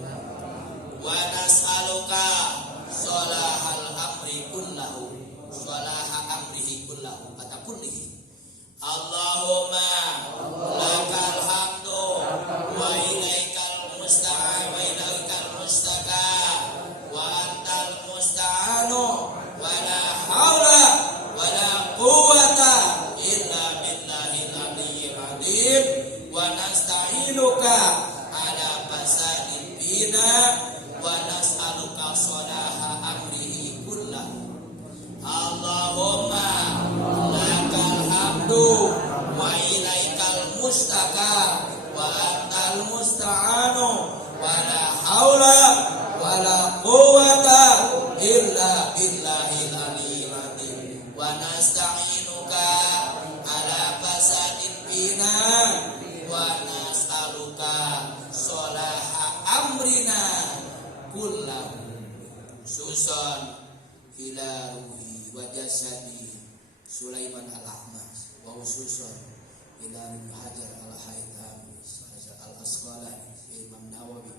wa nas'aluka sholahal amri kullahu sholaha amrihi kullahu kata kullihi. Allahumma lakal hamdu wa ilaikal musta'an wa ilaikal mustaka wa antal musta'anu wa la hawla wa la quwwata illa billahil aliyyil azim wa nasta'inuka ala fasadil bina wa nas'aluka sholaha amrihi kullahu. Allahumma lakal hamdu wa ilaikal mustaka wa antal musta'anu wa la hawla wa la quwwata illa billahil aliyyil azim wa nasta'inuka ala fasadil bina wa nas'aluka sholaha amrina kullahu. Susan ila ruhi wa jasadi Sulaiman al-Ahmas wa ususan ila Hajar al-Haythami al-Asqalani Imam Nawawi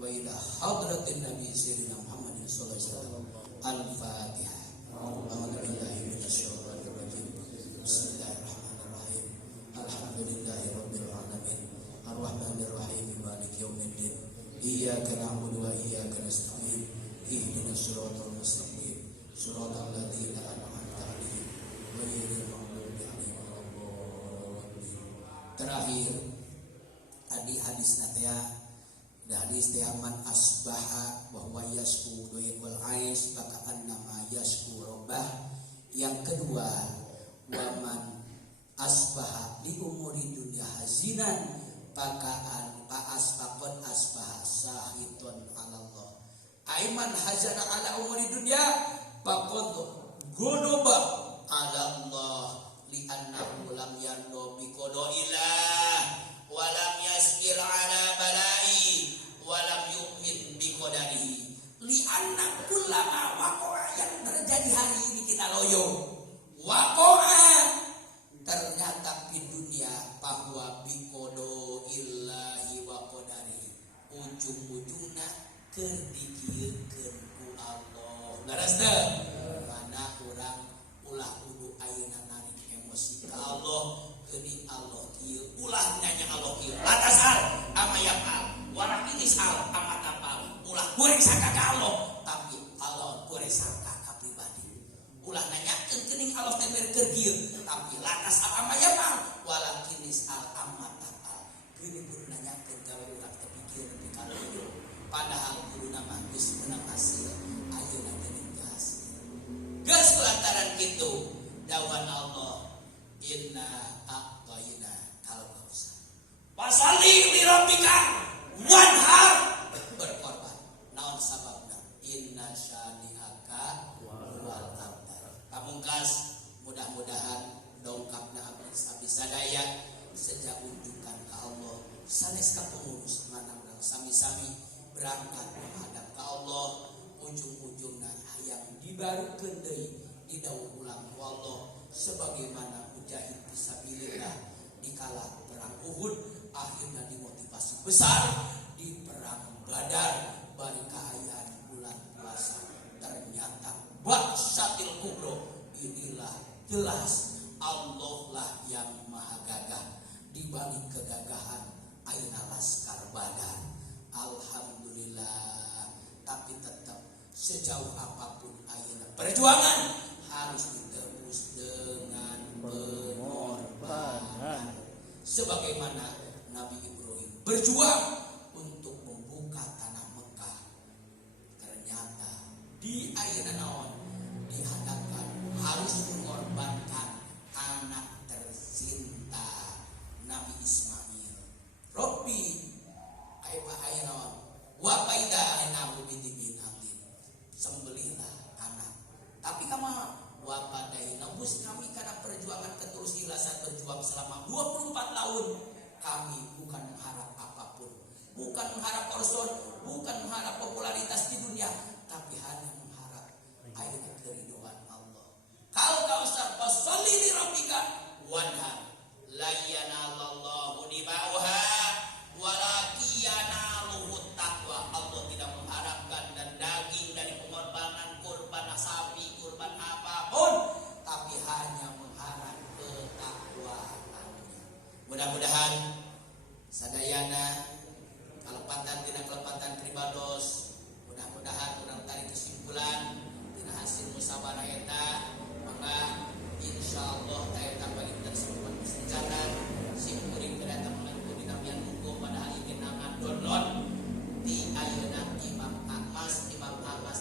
wa ila hadratin Nabi Sayyidina Muhammad sallallahu alaihi wasallam. Al-Fatihah. A'udzu billahi minasyaitonir rajim. Bismillahirrahmanirrahim. Alhamdulillahirabbil alamin. Arrahmanir rahim. Maliki yaumiddin. Iyyaka na'budu wa iyyaka nasta'in. Ihdinas siratal mustaqim. Siratal ladzina an'amta 'alaihim ghairil maghdubi 'alaihim waladdallin. Terakhir tadi hadis natea, hadis man asbaha wa huwa yasku wal ais maka annama yasku rabbah. Yang kedua, waman asbaha li umuri dunya hazinan pakaan asbaqat asbaha sahitun ala Allah. Aiman hazana ala umuri dunya faqad ghadaba ala Allah li annahu lam yardo bi qada'ilah wa lam yasbir ala balai wa lam yu'min bi qadarihi li anna kullama waqa'a. Yang terjadi hari ini kita loyo waqa'a ternyata di dunia bahwa bi qada'illahi wa qadarihi ujung-ujungna keur dikieurkeun ku Allah. Laras teu mana urang ulah kudu ayeuna narik emosi ka Allah geuning Allah kieu ulah nanya Allah kieu latas al amayapal warah ini al amatapal ulah goreng sangka ka Allah tapi Allah goreng sangka ka pribadi ulah nanyakeun geuning Allah teh keur kieu tapi latas al amayapal walakinis al amatapal geuning kudu nanyakeun gawe urang teu pikir nepi ka padahal kudu nama geus meunang hasil ayeuna geuning hasil. geus lantaran kitu dawan Allah inna a'tayna kal kautsar fasalli li rabbika wanhar berkorban naon sababna inna syani'aka wal abtar pamungkas mudah-mudahan dongkapna abdi sadaya sejak unjukan ke Allah sanes ka pengurus manang sami-sami berangkat menghadap ke Allah ujung-ujungna hayang dibarukeun deui didawuh ulang ku Allah sebagaimana mujahid fisabilillah di kala perang Uhud akhirnya dimotivasi besar di perang Badar bari kahayaan bulan puasa ternyata baksatil kubro inilah jelas Allah lah yang maha gagah dibalik kegagahan ayeuna laskar Badar alhamdulillah tapi tetap sejauh apapun ayeuna perjuangan harus ditebus dengan pengorbanan sebagaimana Nabi Ibrahim berjuang untuk membuka tanah Mekah ternyata di ayeuna naon dihadapkan harus mengorbankan anak tercinta Nabi Ismail Robbi ayeuna naon wa faida anahu binti abdin sembelihlah anak tapi kama wa fadaina bus kami karena perjuangan ketulus ikhlasan berjuang selama 24 tahun kami bukan mengharap apapun bukan mengharap orson bukan mengharap popularitas di dunia tapi hanya mengharap ayeuna keridhaan Allah kal kausar fasalli li rabbika wanhar la yanalallahu dima'uha walakiyanaluhu taqwa Allah tidak mengharapkan dan daging dari pengorbanan kurban sapi kurban apapun tapi hanya mengharap ketakwaannya mudah-mudahan sadayana kalepatan tina kelepatan pribados mudah-mudahan urang tarik kesimpulan tina hasil musyawarah eta maka insyaallah taeta bagi tersebut sejalan simkuring kedata menentu dinamian hukum pada hari kita download di ayeuna Imam Ahmas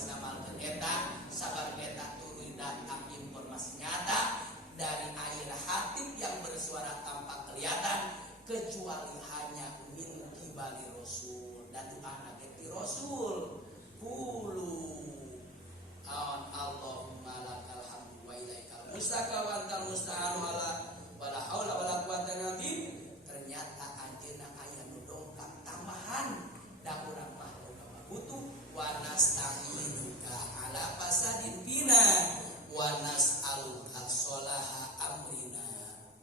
ngamalkeun eta sabar eta tuluy datang informasi nyata dari air hatib yang bersuara tanpa kelihatan kecuali hanya min kibali Rasul dan anak ti Rasul qulu Allahumma lakal hamdu wa ilaikal mustaka wa antal musta'an wala haula wala quwata illa billah ternyata anjeunna aya nu dongkap tamahan da urang mah butuh wa nasta'inuka ala fasadin bina wa nas'aluka sholaha amrina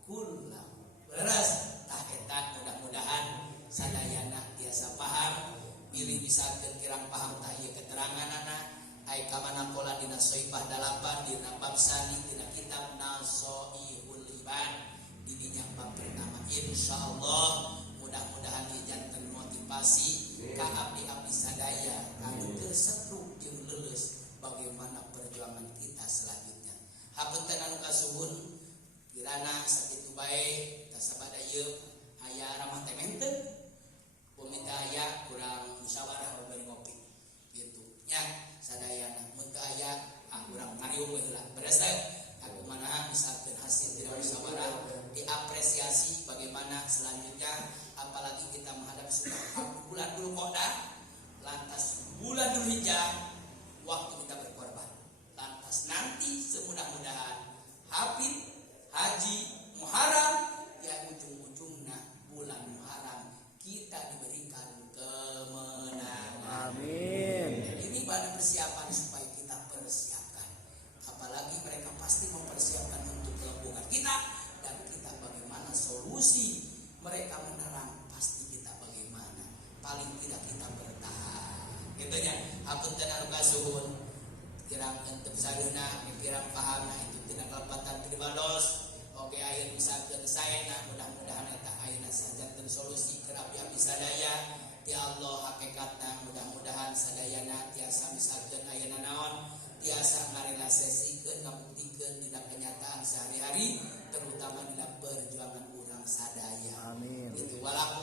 kullam beres tah eta mudah-mudahan sadayana tiasa paham pilih bisa kirang paham tah ieu keteranganana ai kamana pola dina soibah 8 dina bab sani dina kitab Nasoihul Liban di dinya bab pertama insyaallah mudah-mudahan janten motivasi ka abdi-abdi sadaya anu teu setruk jeung leuleus bagaimana perjuangan kita selanjutnya hapunten anu kasuhun kirana sakitu bae ta sabada ieu aya ramah teh menten pemita aya kurang musyawarah bari ngopi kitu nya sadayana mun teu aya urang ngariung we heula beres teh aku manaha misalkeun hasil tina musyawarah diapresiasi bagaimana selanjutnya apalagi kita menghadap sudah bulan Dzulqa'dah lantas bulan Dzulhijjah waktu kita berkorban lantas nanti semudah-mudahan Hafid Haji Muharram ya ujung-ujungna bulan Muharram kita diberikan kemenangan amin ini bahan persiapan supaya kita persiapkan apalagi mereka pasti mempersiapkan untuk kelembuhan kita dan kita bagaimana solusi mereka menerang pasti kita bagaimana paling tidak kita bertahan gitunya hapunten anu kasuhun kirang entep saduna kirang pahamna itu tina kalepatan pribados oge ayeuna misalkeun saena mudah-mudahan eta ayeuna sajanten solusi keur abdi-abdi sadaya ti Allah hakikatna mudah-mudahan sadayana tiasa misalkeun ayeuna naon tiasa ngarealisasikeun ngabuktikeun dina kenyataan sehari-hari terutama dina perjuangan urang sadaya amin itu walakum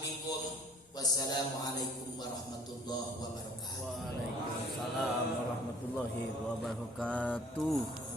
wassalamualaikum warahmatullahi wabarakatuh. Waalaikumsalam warahmatullahi wabarakatuh.